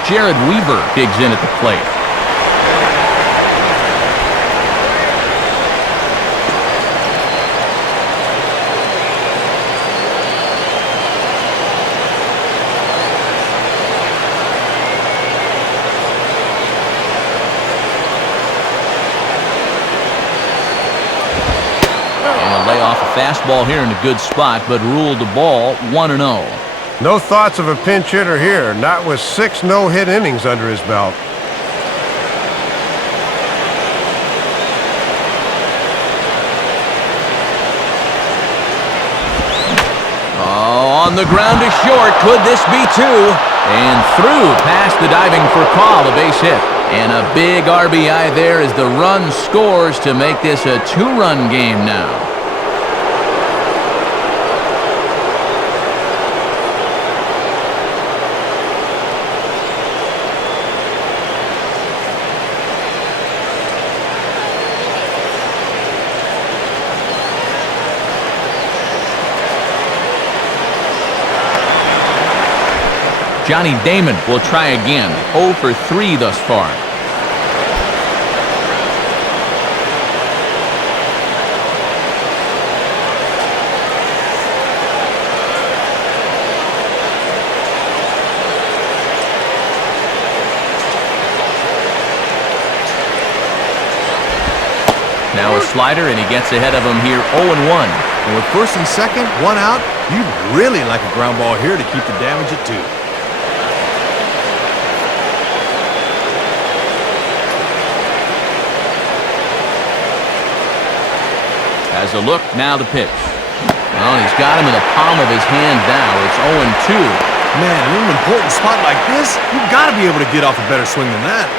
Jared Weaver digs in at the plate. Fastball here in a good spot, but ruled the ball 1-0. No thoughts of a pinch hitter here, not with 6 no-hit innings under his belt. Oh, on the ground to short. Could this be two? And through past the diving for call, a base hit. And a big RBI there as the run scores to make this a 2-run game now. Johnny Damon will try again. 0 for 3 thus far. Now a slider, and he gets ahead of him here 0-1. And with first and second, 1 out, you'd really like a ground ball here to keep the damage at 2. Has a look, now the pitch. Well, he's got him in the palm of his hand now. It's 0-2. Man, in an important spot like this, you've got to be able to get off a better swing than that.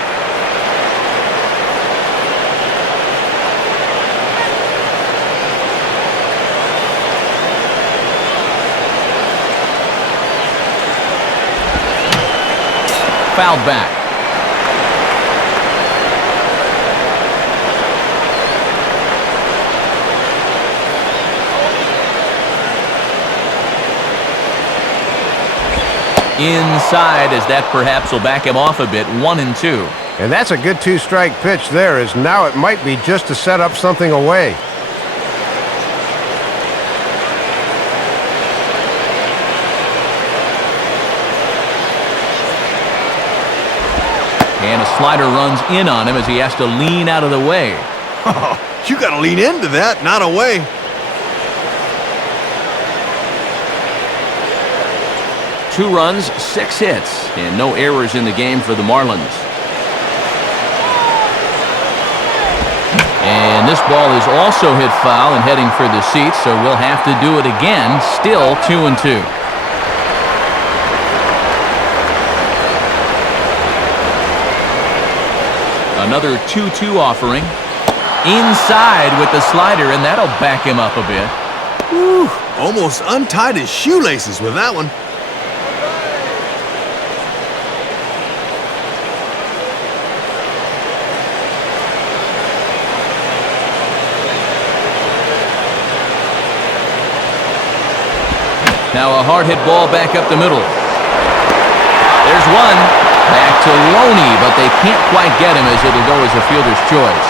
Fouled back. Inside, as that perhaps will back him off a bit. 1-2. And that's a good 2-strike pitch there, as now it might be just to set up something away. And a slider runs in on him as he has to lean out of the way. Oh, you got to lean into that, not away. Two runs, 6 hits, and no errors in the game for the Marlins. And this ball is also hit foul and heading for the seats, so we'll have to do it again. Still 2-2. Another 2-2 offering. Inside with the slider, and that'll back him up a bit. Whew, almost untied his shoelaces with that one. Now a hard hit ball back up the middle. There's one. Back to Loney, but they can't quite get him as it'll go as a fielder's choice.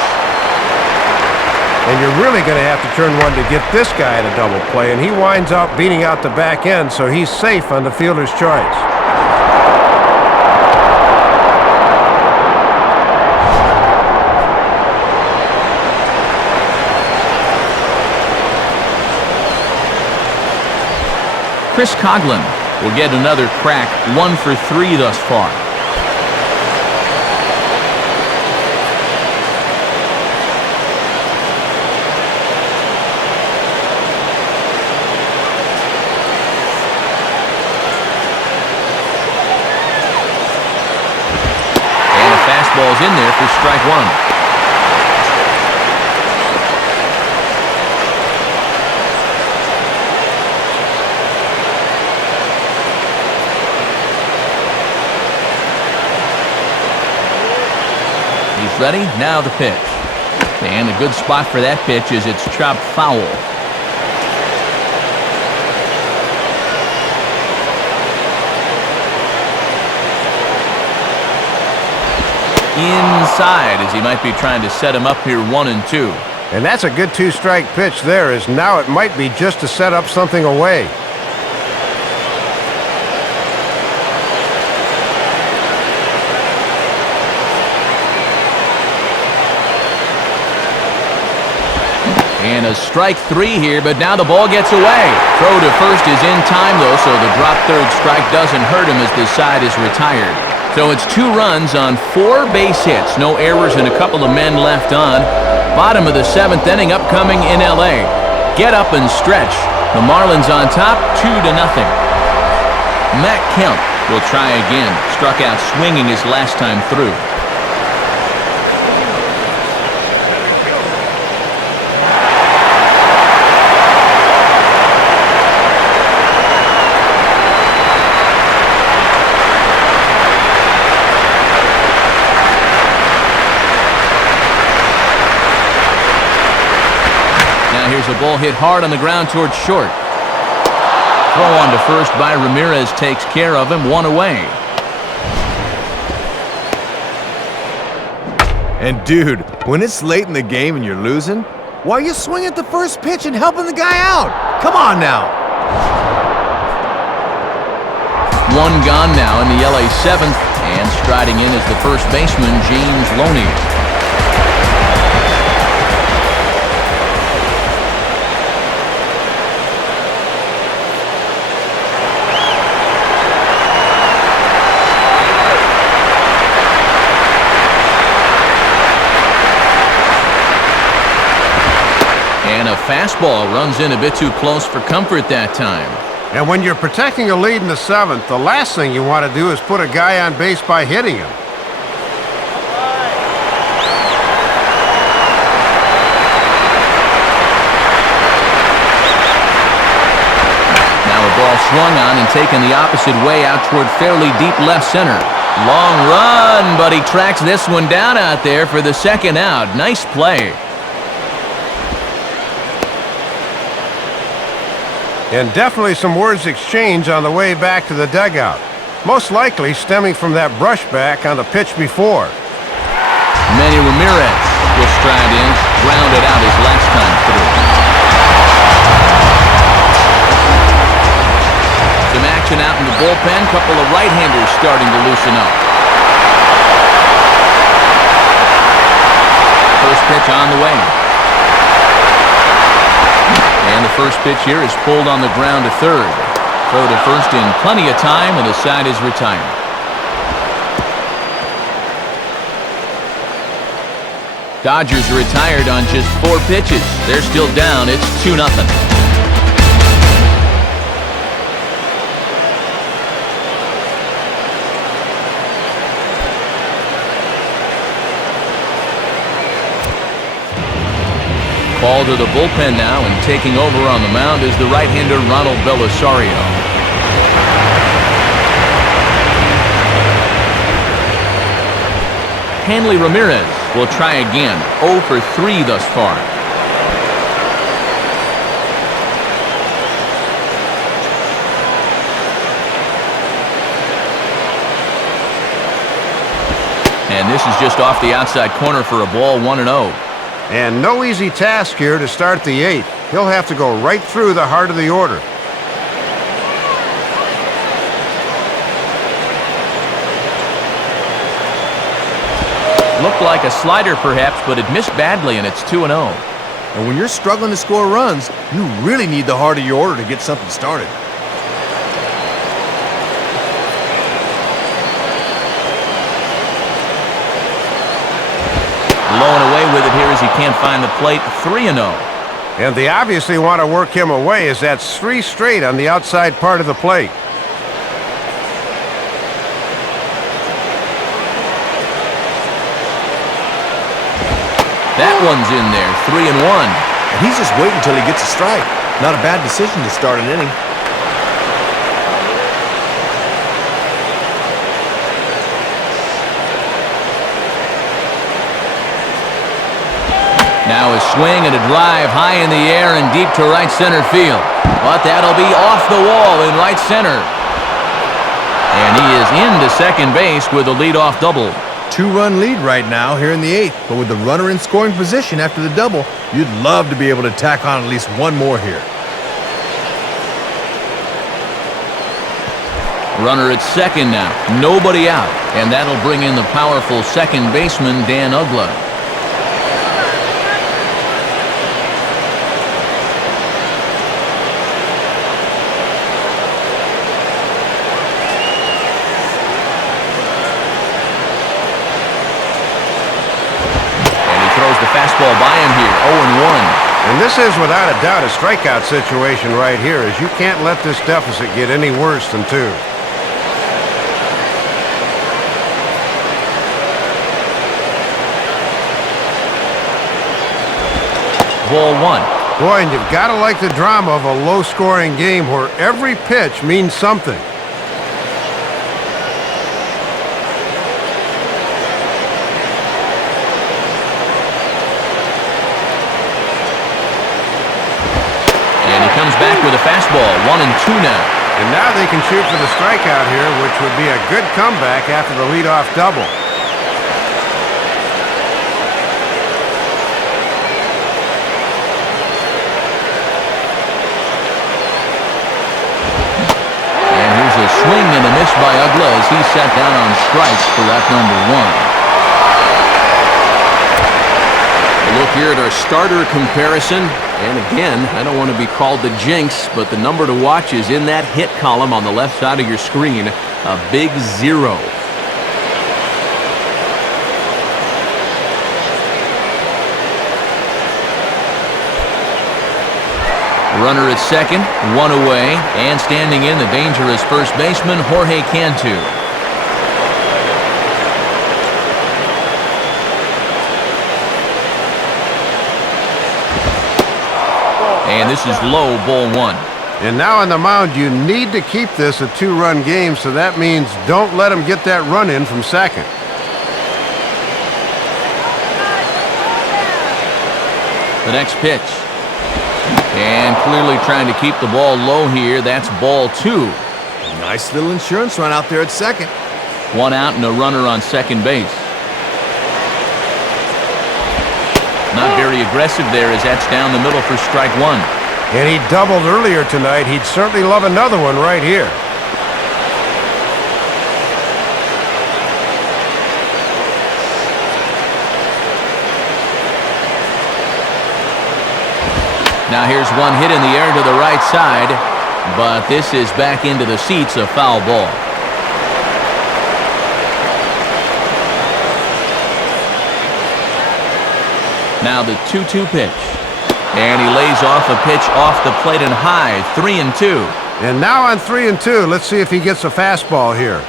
And you're really going to have to turn one to get this guy at a double play, and he winds up beating out the back end, so he's safe on the fielder's choice. Chris Coughlin will get another crack, 1 for 3 thus far. And a fastball's in there for strike 1. Ready? Now the pitch. And a good spot for that pitch is it's chopped foul. Inside as he might be trying to set him up here 1-2. And that's a good two-strike pitch there, as now it might be just to set up something away. And a strike 3 here, but now the ball gets away. Throw to first is in time, though, so the drop third strike doesn't hurt him as the side is retired. So it's 2 runs on 4 base hits. No errors and a couple of men left on. Bottom of the 7th inning upcoming in L.A. Get up and stretch. The Marlins on top, 2-0. Matt Kemp will try again. Struck out swinging his last time through. Here's a ball hit hard on the ground towards short. Throw on to first by Ramirez takes care of him, 1 away. And dude, when it's late in the game and you're losing, why are you swinging at the first pitch and helping the guy out? Come on now. 1 gone now in the LA 7th, and striding in is the first baseman, James Loney. And a fastball runs in a bit too close for comfort that time. And when you're protecting a lead in the 7th, the last thing you want to do is put a guy on base by hitting him. Now a ball swung on and taken the opposite way out toward fairly deep left center. Long run, but he tracks this one down out there for the 2nd out. Nice play. And definitely some words exchanged on the way back to the dugout. Most likely stemming from that brushback on the pitch before. Manny Ramirez will stride in, grounded out his last time through. Some action out in the bullpen. Couple of right-handers starting to loosen up. First pitch on the way. And the first pitch here is pulled on the ground to third. Throw to first in plenty of time, and the side is retired. Dodgers are retired on just 4 pitches. They're still down. It's 2-0. Ball to the bullpen now, and taking over on the mound is the right-hander Ronald Belisario. Hanley Ramirez will try again, 0 for 3 thus far. And this is just off the outside corner for a ball, 1-0. And no easy task here to start the 8th. He'll have to go right through the heart of the order. Looked like a slider perhaps, but it missed badly, and it's 2-0. And when you're struggling to score runs, you really need the heart of your order to get something started. Blowing away with it here as he can't find the plate. 3-0. And they obviously want to work him away, as that's 3 straight on the outside part of the plate. That one's in there. 3-1. And he's just waiting until he gets a strike. Not a bad decision to start an inning. Now a swing and a drive high in the air and deep to right center field. But that'll be off the wall in right center. And he is into second base with a leadoff double. 2-run lead right now here in the 8th, but with the runner in scoring position after the double, you'd love to be able to tack on at least one more here. Runner at second now. Nobody out. And that'll bring in the powerful second baseman, Dan Uggla. The fastball by him here, 0-1. And this is without a doubt a strikeout situation right here, as you can't let this deficit get any worse than 2. Ball 1. Boy, and you've got to like the drama of a low-scoring game where every pitch means something. Comes back with a fastball, 1-2 now. And now they can shoot for the strikeout here, which would be a good comeback after the leadoff double. And here's a swing and a miss by Uggla as he sat down on strikes for that number 1. Look here at our starter comparison, and again, I don't want to be called the jinx, but the number to watch is in that hit column on the left side of your screen, a big 0. Runner at second, 1 away, and standing in the dangerous first baseman, Jorge Cantu. And this is low, ball 1. And now on the mound, you need to keep this a 2-run game, so that means don't let them get that run in from second. The next pitch. And clearly trying to keep the ball low here. That's ball 2. Nice little insurance run out there at second. 1 out and a runner on second base. Not very aggressive there as that's down the middle for strike 1. And he doubled earlier tonight. He'd certainly love another one right here. Now here's one hit in the air to the right side, but this is back into the seats, a foul ball. Now the 2-2 pitch. And he lays off a pitch off the plate and high, 3-2. And now on 3-2, let's see if he gets a fastball here.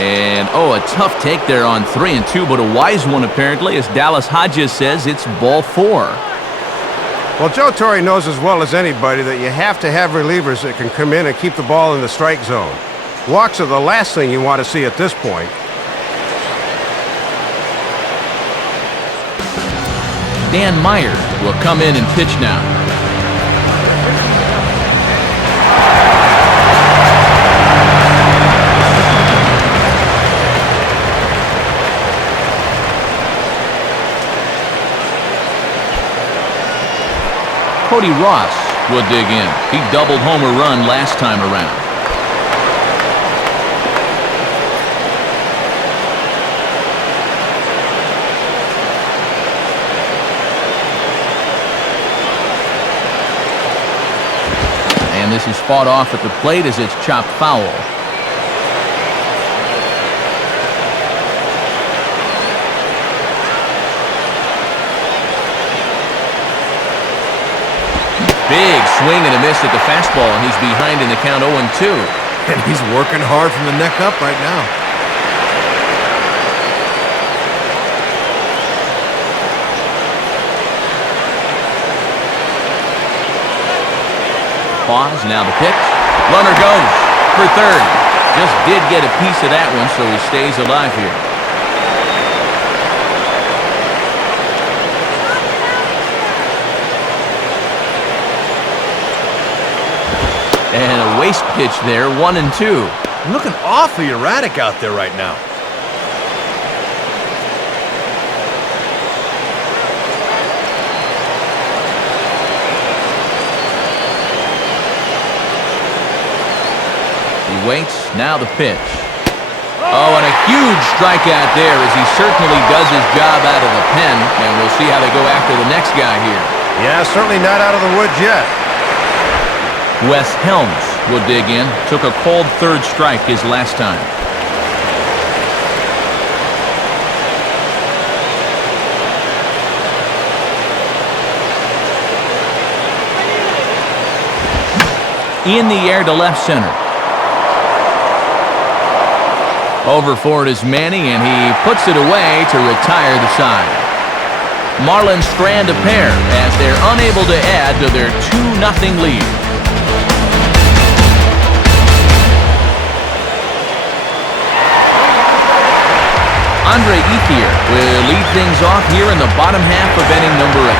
And, a tough take there on 3-2, but a wise one apparently, as Dallas Hodges says it's ball 4. Well, Joe Torre knows as well as anybody that you have to have relievers that can come in and keep the ball in the strike zone. Walks are the last thing you want to see at this point. Dan Meyer will come in and pitch now. Cody Ross will dig in. He doubled home a run last time around. And And this is fought off at the plate as it's chopped foul. Big swing and a miss at the fastball, and he's behind in the count 0-2. And he's working hard from the neck up right now. Pause, now the pitch. Runner goes for third. Just did get a piece of that one, so he stays alive here. And a waste pitch there, 1-2. Looking awfully erratic out there right now. He waits, now the pitch. Oh, and a huge strikeout there as he certainly does his job out of the pen, and we'll see how they go after the next guy here. Yeah, certainly not out of the woods yet. Wes Helms will dig in. Took a cold third strike his last time. In the air to left center. Over for it is Manny, and he puts it away to retire the side. Marlins strand a pair as they're unable to add to their 2-0 lead. Andre Ethier will lead things off here in the bottom half of inning number 8.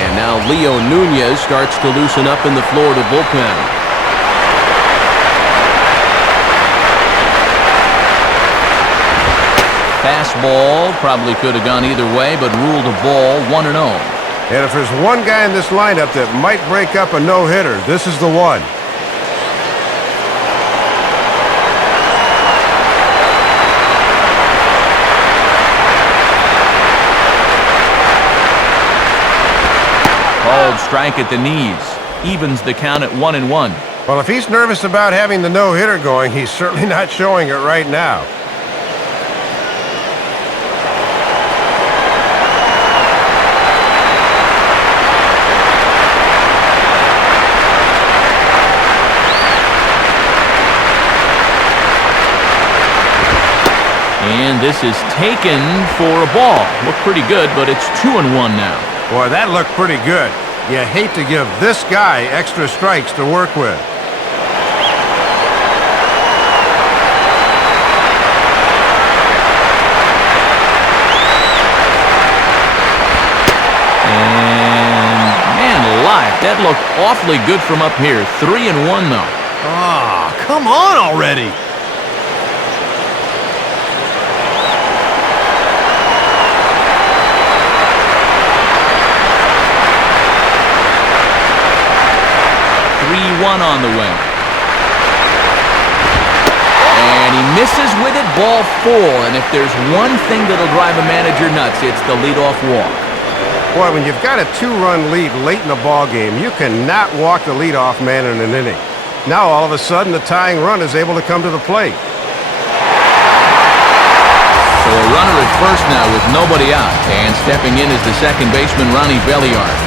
And now Leo Nunez starts to loosen up in the Florida bullpen. Fastball probably could have gone either way, but ruled a ball, 1-0. And if there's one guy in this lineup that might break up a no-hitter, this is the one. Called strike at the knees. Evens the count at 1-1. Well, if he's nervous about having the no-hitter going, he's certainly not showing it right now. And this is taken for a ball. Looked pretty good, but it's 2-1 now. Boy, that looked pretty good. You hate to give this guy extra strikes to work with. And man alive, that looked awfully good from up here. 3-1 though. Ah, come on already. One on the way. And he misses with it, ball 4. And if there's one thing that'll drive a manager nuts, it's the leadoff walk. Boy, when you've got a 2-run lead late in the ball game, you cannot walk the leadoff man in an inning. Now all of a sudden the tying run is able to come to the plate. So a runner at first now with nobody out, and stepping in is the second baseman Ronnie Belliard.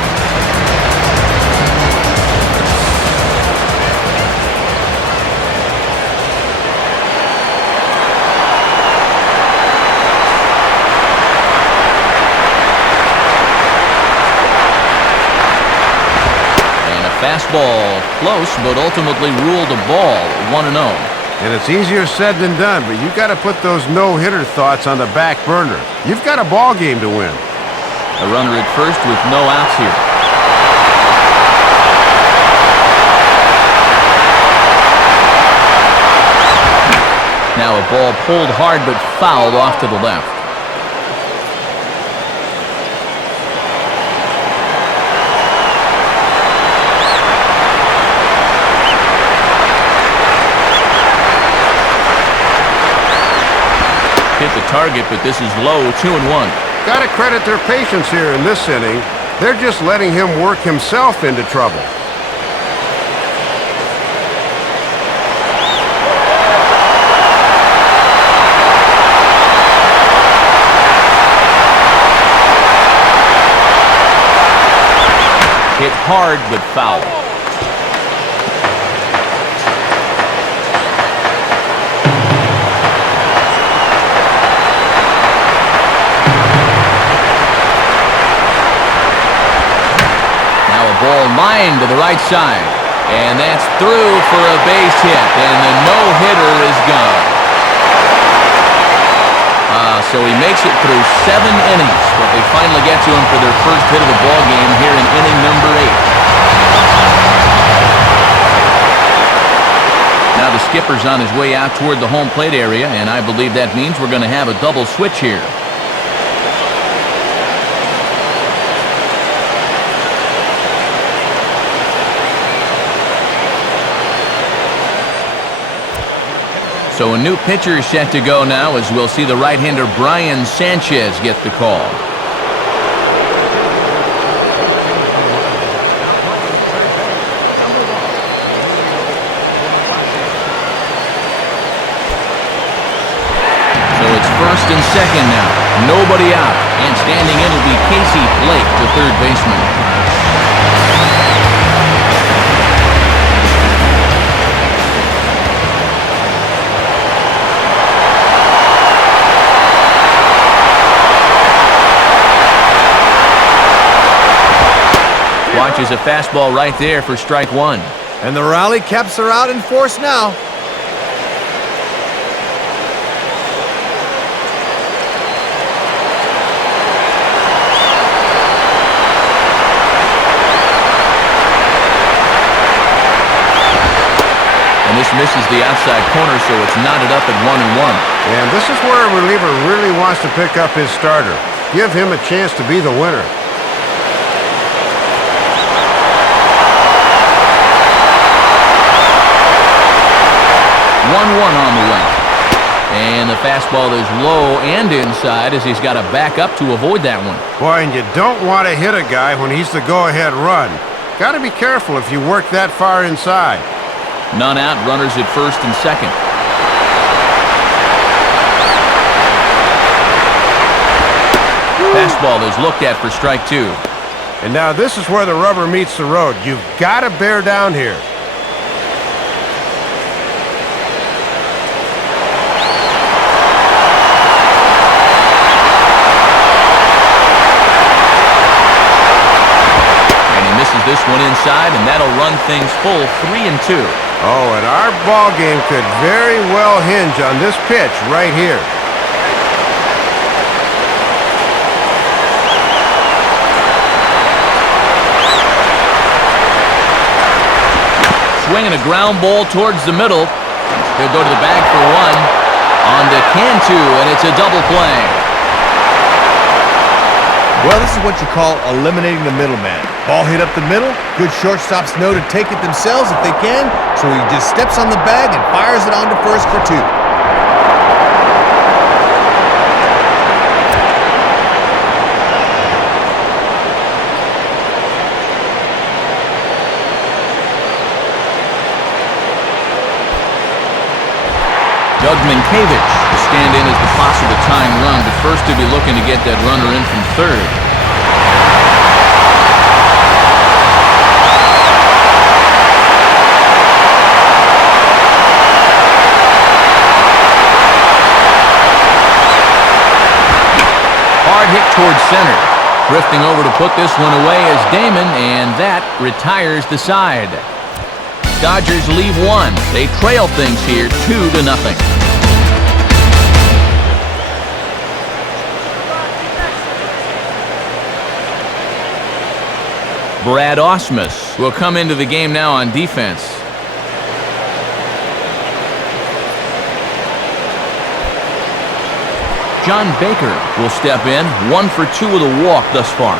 Fastball close, but ultimately ruled a ball, 1-0. And it's easier said than done, but you've got to put those no-hitter thoughts on the back burner. You've got a ball game to win. A runner at first with no outs here. Now a ball pulled hard but fouled off to the left. Hit the target, but this is low, 2-1. Got to credit their patience here in this inning. They're just letting him work himself into trouble. Hit hard but foul. Now a ball lined to the right side. And that's through for a base hit. And the no-hitter is gone. So he makes it through 7 innings, but they finally get to him for their first hit of the ball game here in inning number 8. Now the skipper's on his way out toward the home plate area, and I believe that means we're going to have a double switch here. So a new pitcher is set to go now, as we'll see the right-hander Brian Sanchez get the call. So it's first and second now. Nobody out. And standing in will be Casey Blake, the third baseman. Watches a fastball right there for strike 1. And the rally caps are out in force now. And this misses the outside corner, so it's knotted up at 1-1. And this is where a reliever really wants to pick up his starter. Give him a chance to be the winner. 1-1 on the way. And the fastball is low and inside as he's got to back up to avoid that one. Boy, and you don't want to hit a guy when he's the go-ahead run. Got to be careful if you work that far inside. None out, runners at first and second. Fastball is looked at for strike 2. And now this is where the rubber meets the road. You've got to bear down here. This one inside, and that'll run things full 3-2. Oh, and our ball game could very well hinge on this pitch right here. Swinging a ground ball towards the middle. He'll go to the bag for 1. On to Cantu, and it's a double play. Well, this is what you call eliminating the middleman. Ball hit up the middle. Good shortstops know to take it themselves if they can, so he just steps on the bag and fires it on to first for 2. Doug Minkiewicz will stand in as the possible tying run, but first he'll be looking to get that runner in from third. Hard hit towards center. Drifting over to put this one away is Damon, and that retires the side. Dodgers leave 1. They trail things here 2-0. Brad Ausmus will come into the game now on defense. John Baker will step in, 1 for 2 with a walk thus far.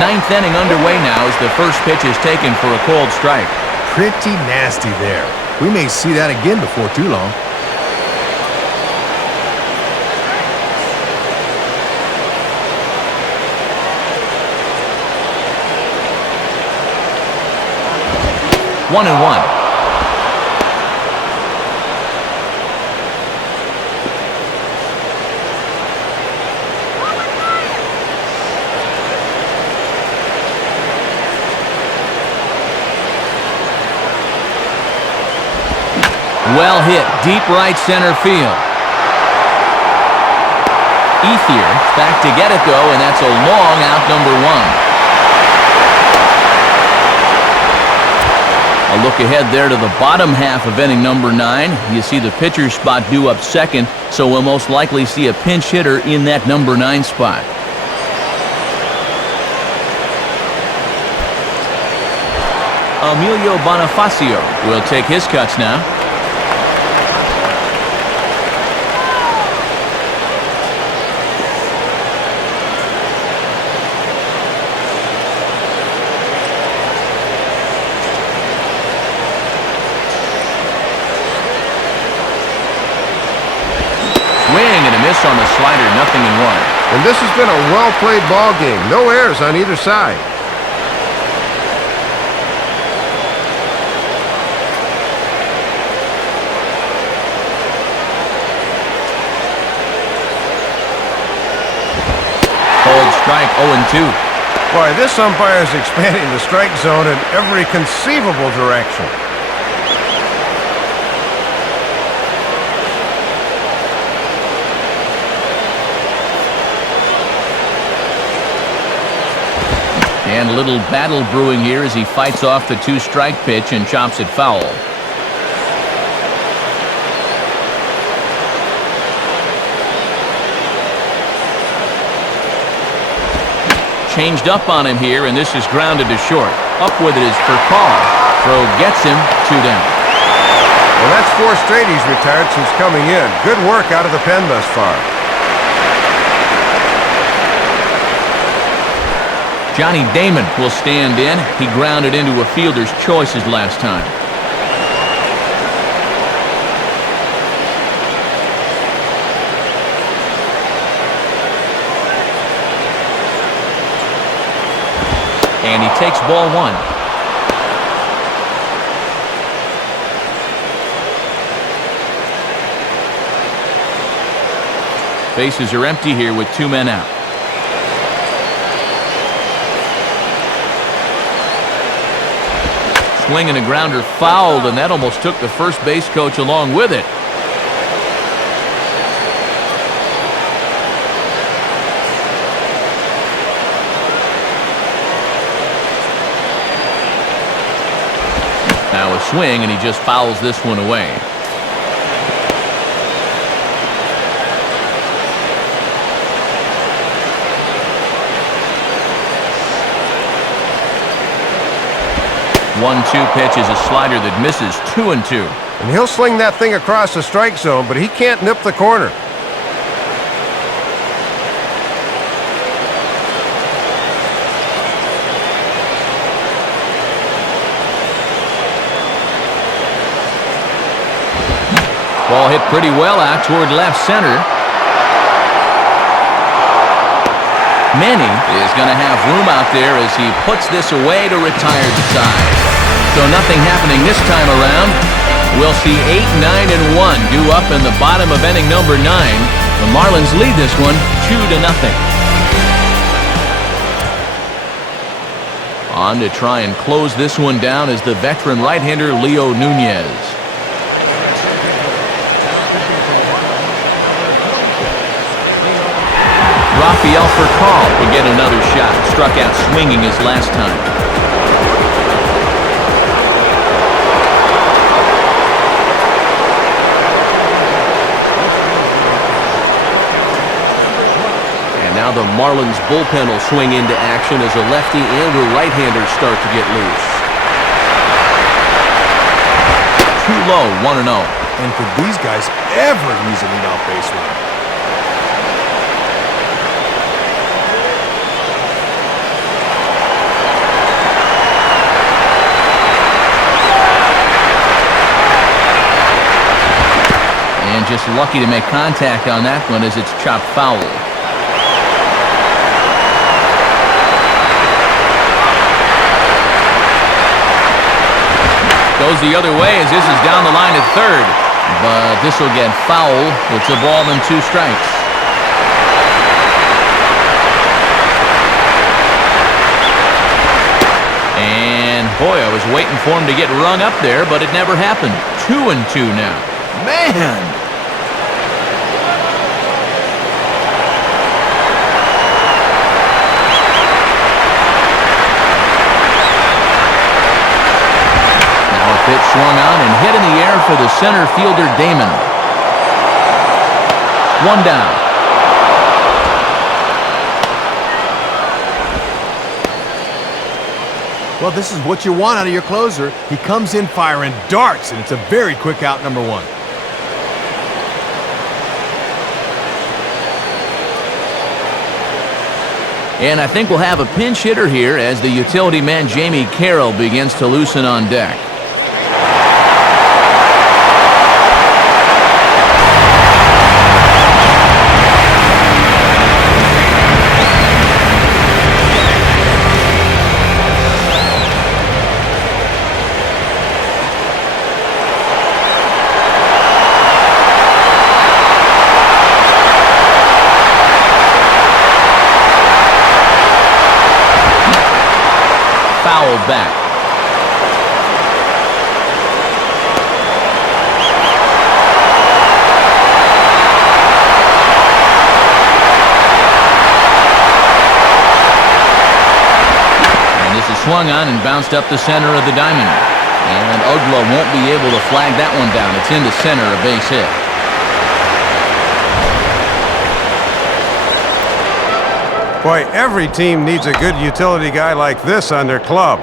Ninth inning underway now as the first pitch is taken for a called strike. Pretty nasty there. We may see that again before too long. One and one. Well hit, deep right center field. Ethier back to get it though, and that's a long out number one. A look ahead there to the bottom half of inning number 9. You see the pitcher's spot due up second, so we'll most likely see a pinch hitter in that number 9 spot. Emilio Bonifacio will take his cuts now. On the slider, 0-1. And this has been a well-played ball game. No errors on either side. Called strike, 0-2. Boy, this umpire is expanding the strike zone in every conceivable direction. And a little battle brewing here as he fights off the 2-strike pitch and chops it foul. Changed up on him here, and this is grounded to short. Up with it is Furcal. Throw gets him, 2 down. Well, that's 4 straight he's retired since coming in. Good work out of the pen thus far. Johnny Damon will stand in. He grounded into a fielder's choices last time. And he takes ball 1. Bases are empty here with 2 men out. Swing and a grounder fouled, and that almost took the first base coach along with it. Now a swing, and he just fouls this one away. One-two pitch is a slider that misses, 2-2. And he'll sling that thing across the strike zone, but he can't nip the corner. Ball hit pretty well out toward left center. Manny is going to have room out there as he puts this away to retire the side. So nothing happening this time around. We'll see 8, 9, and 1 due up in the bottom of inning number 9. The Marlins lead this one 2-0. On to try and close this one down is the veteran right-hander Leo Nunez. Rafael Furcal will get another shot. Struck out swinging his last time. And now the Marlins bullpen will swing into action as a lefty and a right-hander start to get loose. Too low, 1-0. And could these guys ever use a leadoff base runner? lucky to make contact on that one as it's chopped foul. Goes the other way as this is down the line at third. But this will get foul. It's a ball and 2 strikes. And boy, I was waiting for him to get rung up there, but it never happened. 2-2 now. Man! Pitch swung on and hit in the air for the center fielder, Damon. 1 down. Well, this is what you want out of your closer. He comes in firing darts, and it's a very quick out, number 1. And I think we'll have a pinch hitter here as the utility man, Jamie Carroll, begins to loosen on deck. Fouled back. And this is swung on and bounced up the center of the diamond. And Ugla won't be able to flag that one down. It's into center, a base hit. Boy, every team needs a good utility guy like this on their club.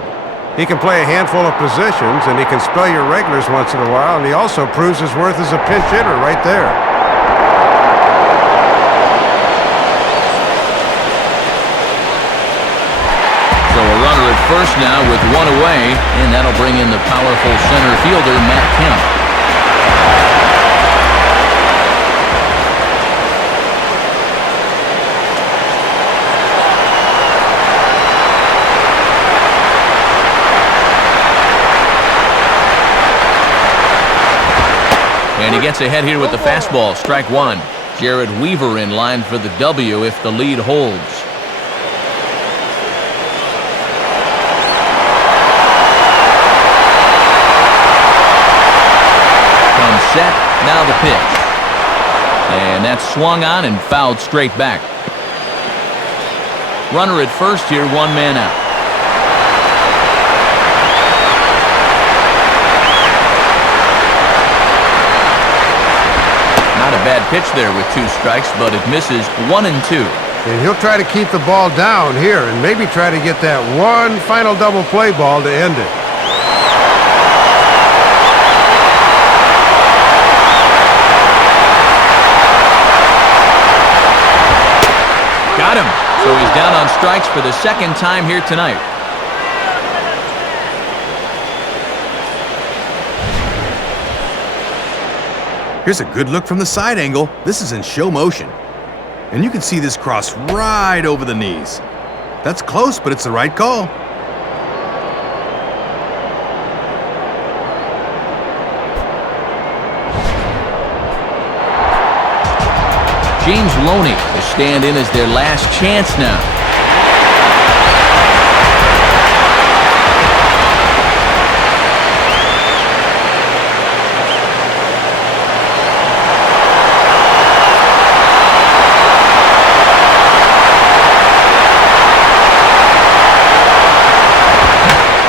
He can play a handful of positions, and he can spell your regulars once in a while, and he also proves his worth as a pinch hitter right there. So a runner at first now with 1 away, and that'll bring in the powerful center fielder, Matt Kemp. And he gets ahead here with the fastball, strike 1. Jared Weaver in line for the W if the lead holds. Comes set, now the pitch. And that's swung on and fouled straight back. Runner at first here, 1 man out. Not a bad pitch there with 2 strikes, but it misses 1 and 2. And he'll try to keep the ball down here and maybe try to get that one final double play ball to end it. Got him. So he's down on strikes for the 2nd time here tonight. Here's a good look from the side angle. This is in show motion. And you can see this cross right over the knees. That's close, but it's the right call. James Loney will stand in as their last chance now.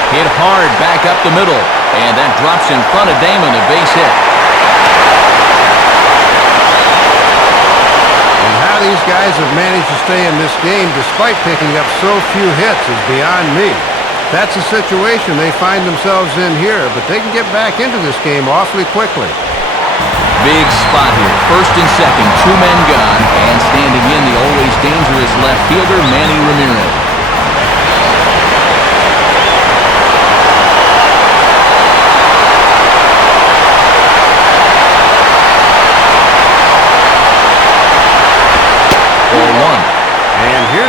Hit hard back up the middle, and that drops in front of Damon, a base hit. And how these guys have managed to stay in this game despite picking up so few hits is beyond me. That's a situation they find themselves in here, but they can get back into this game awfully quickly. Big spot here. 1st and 2nd, 2 men gone, and standing in the always dangerous left fielder, Manny Ramirez.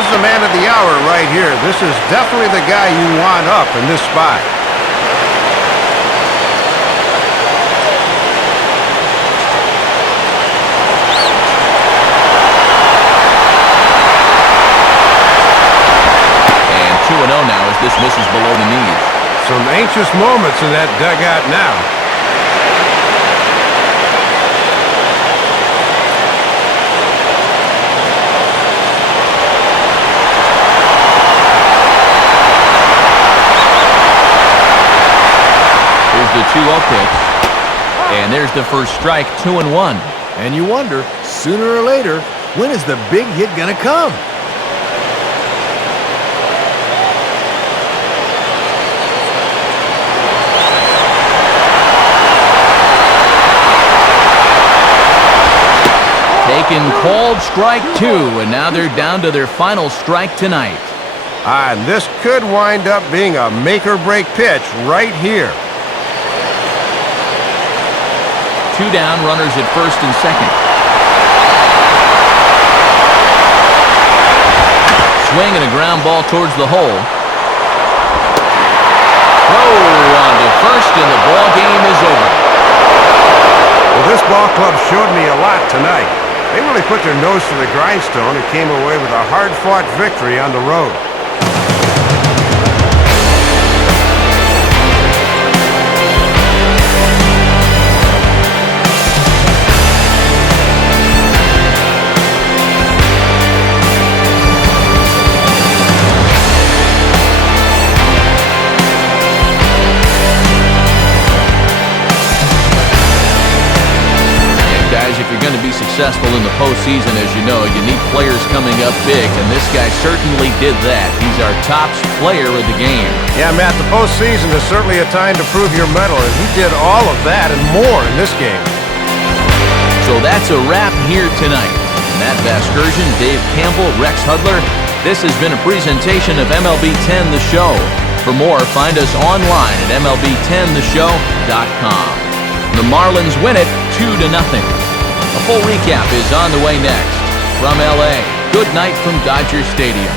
the man of the hour right here. This is definitely the guy you want up in this spot. And 2-0 now as this misses below the knees. Some anxious moments in that dugout now. The 2-0 pitch, and there's the first strike, 2-1. And you wonder, sooner or later, when is the big hit gonna come? Taken called, strike 2, and now they're down to their final strike tonight. And this could wind up being a make-or-break pitch right here. 2 down, runners at first and second. Swing and a ground ball towards the hole. Throw on to first, and the ball game is over. Well, this ball club showed me a lot tonight. They really put their nose to the grindstone and came away with a hard-fought victory on the road. If you're going to be successful in the postseason, as you know, you need players coming up big, and this guy certainly did that. He's our top player of the game. Yeah, Matt, the postseason is certainly a time to prove your mettle, and he did all of that and more in this game. So that's a wrap here tonight. Matt Vasgersian, Dave Campbell, Rex Hudler. This has been a presentation of MLB 10 The Show. For more, find us online at MLB10theshow.com. The Marlins win it 2-0. A full recap is on the way next. From LA, good night from Dodger Stadium.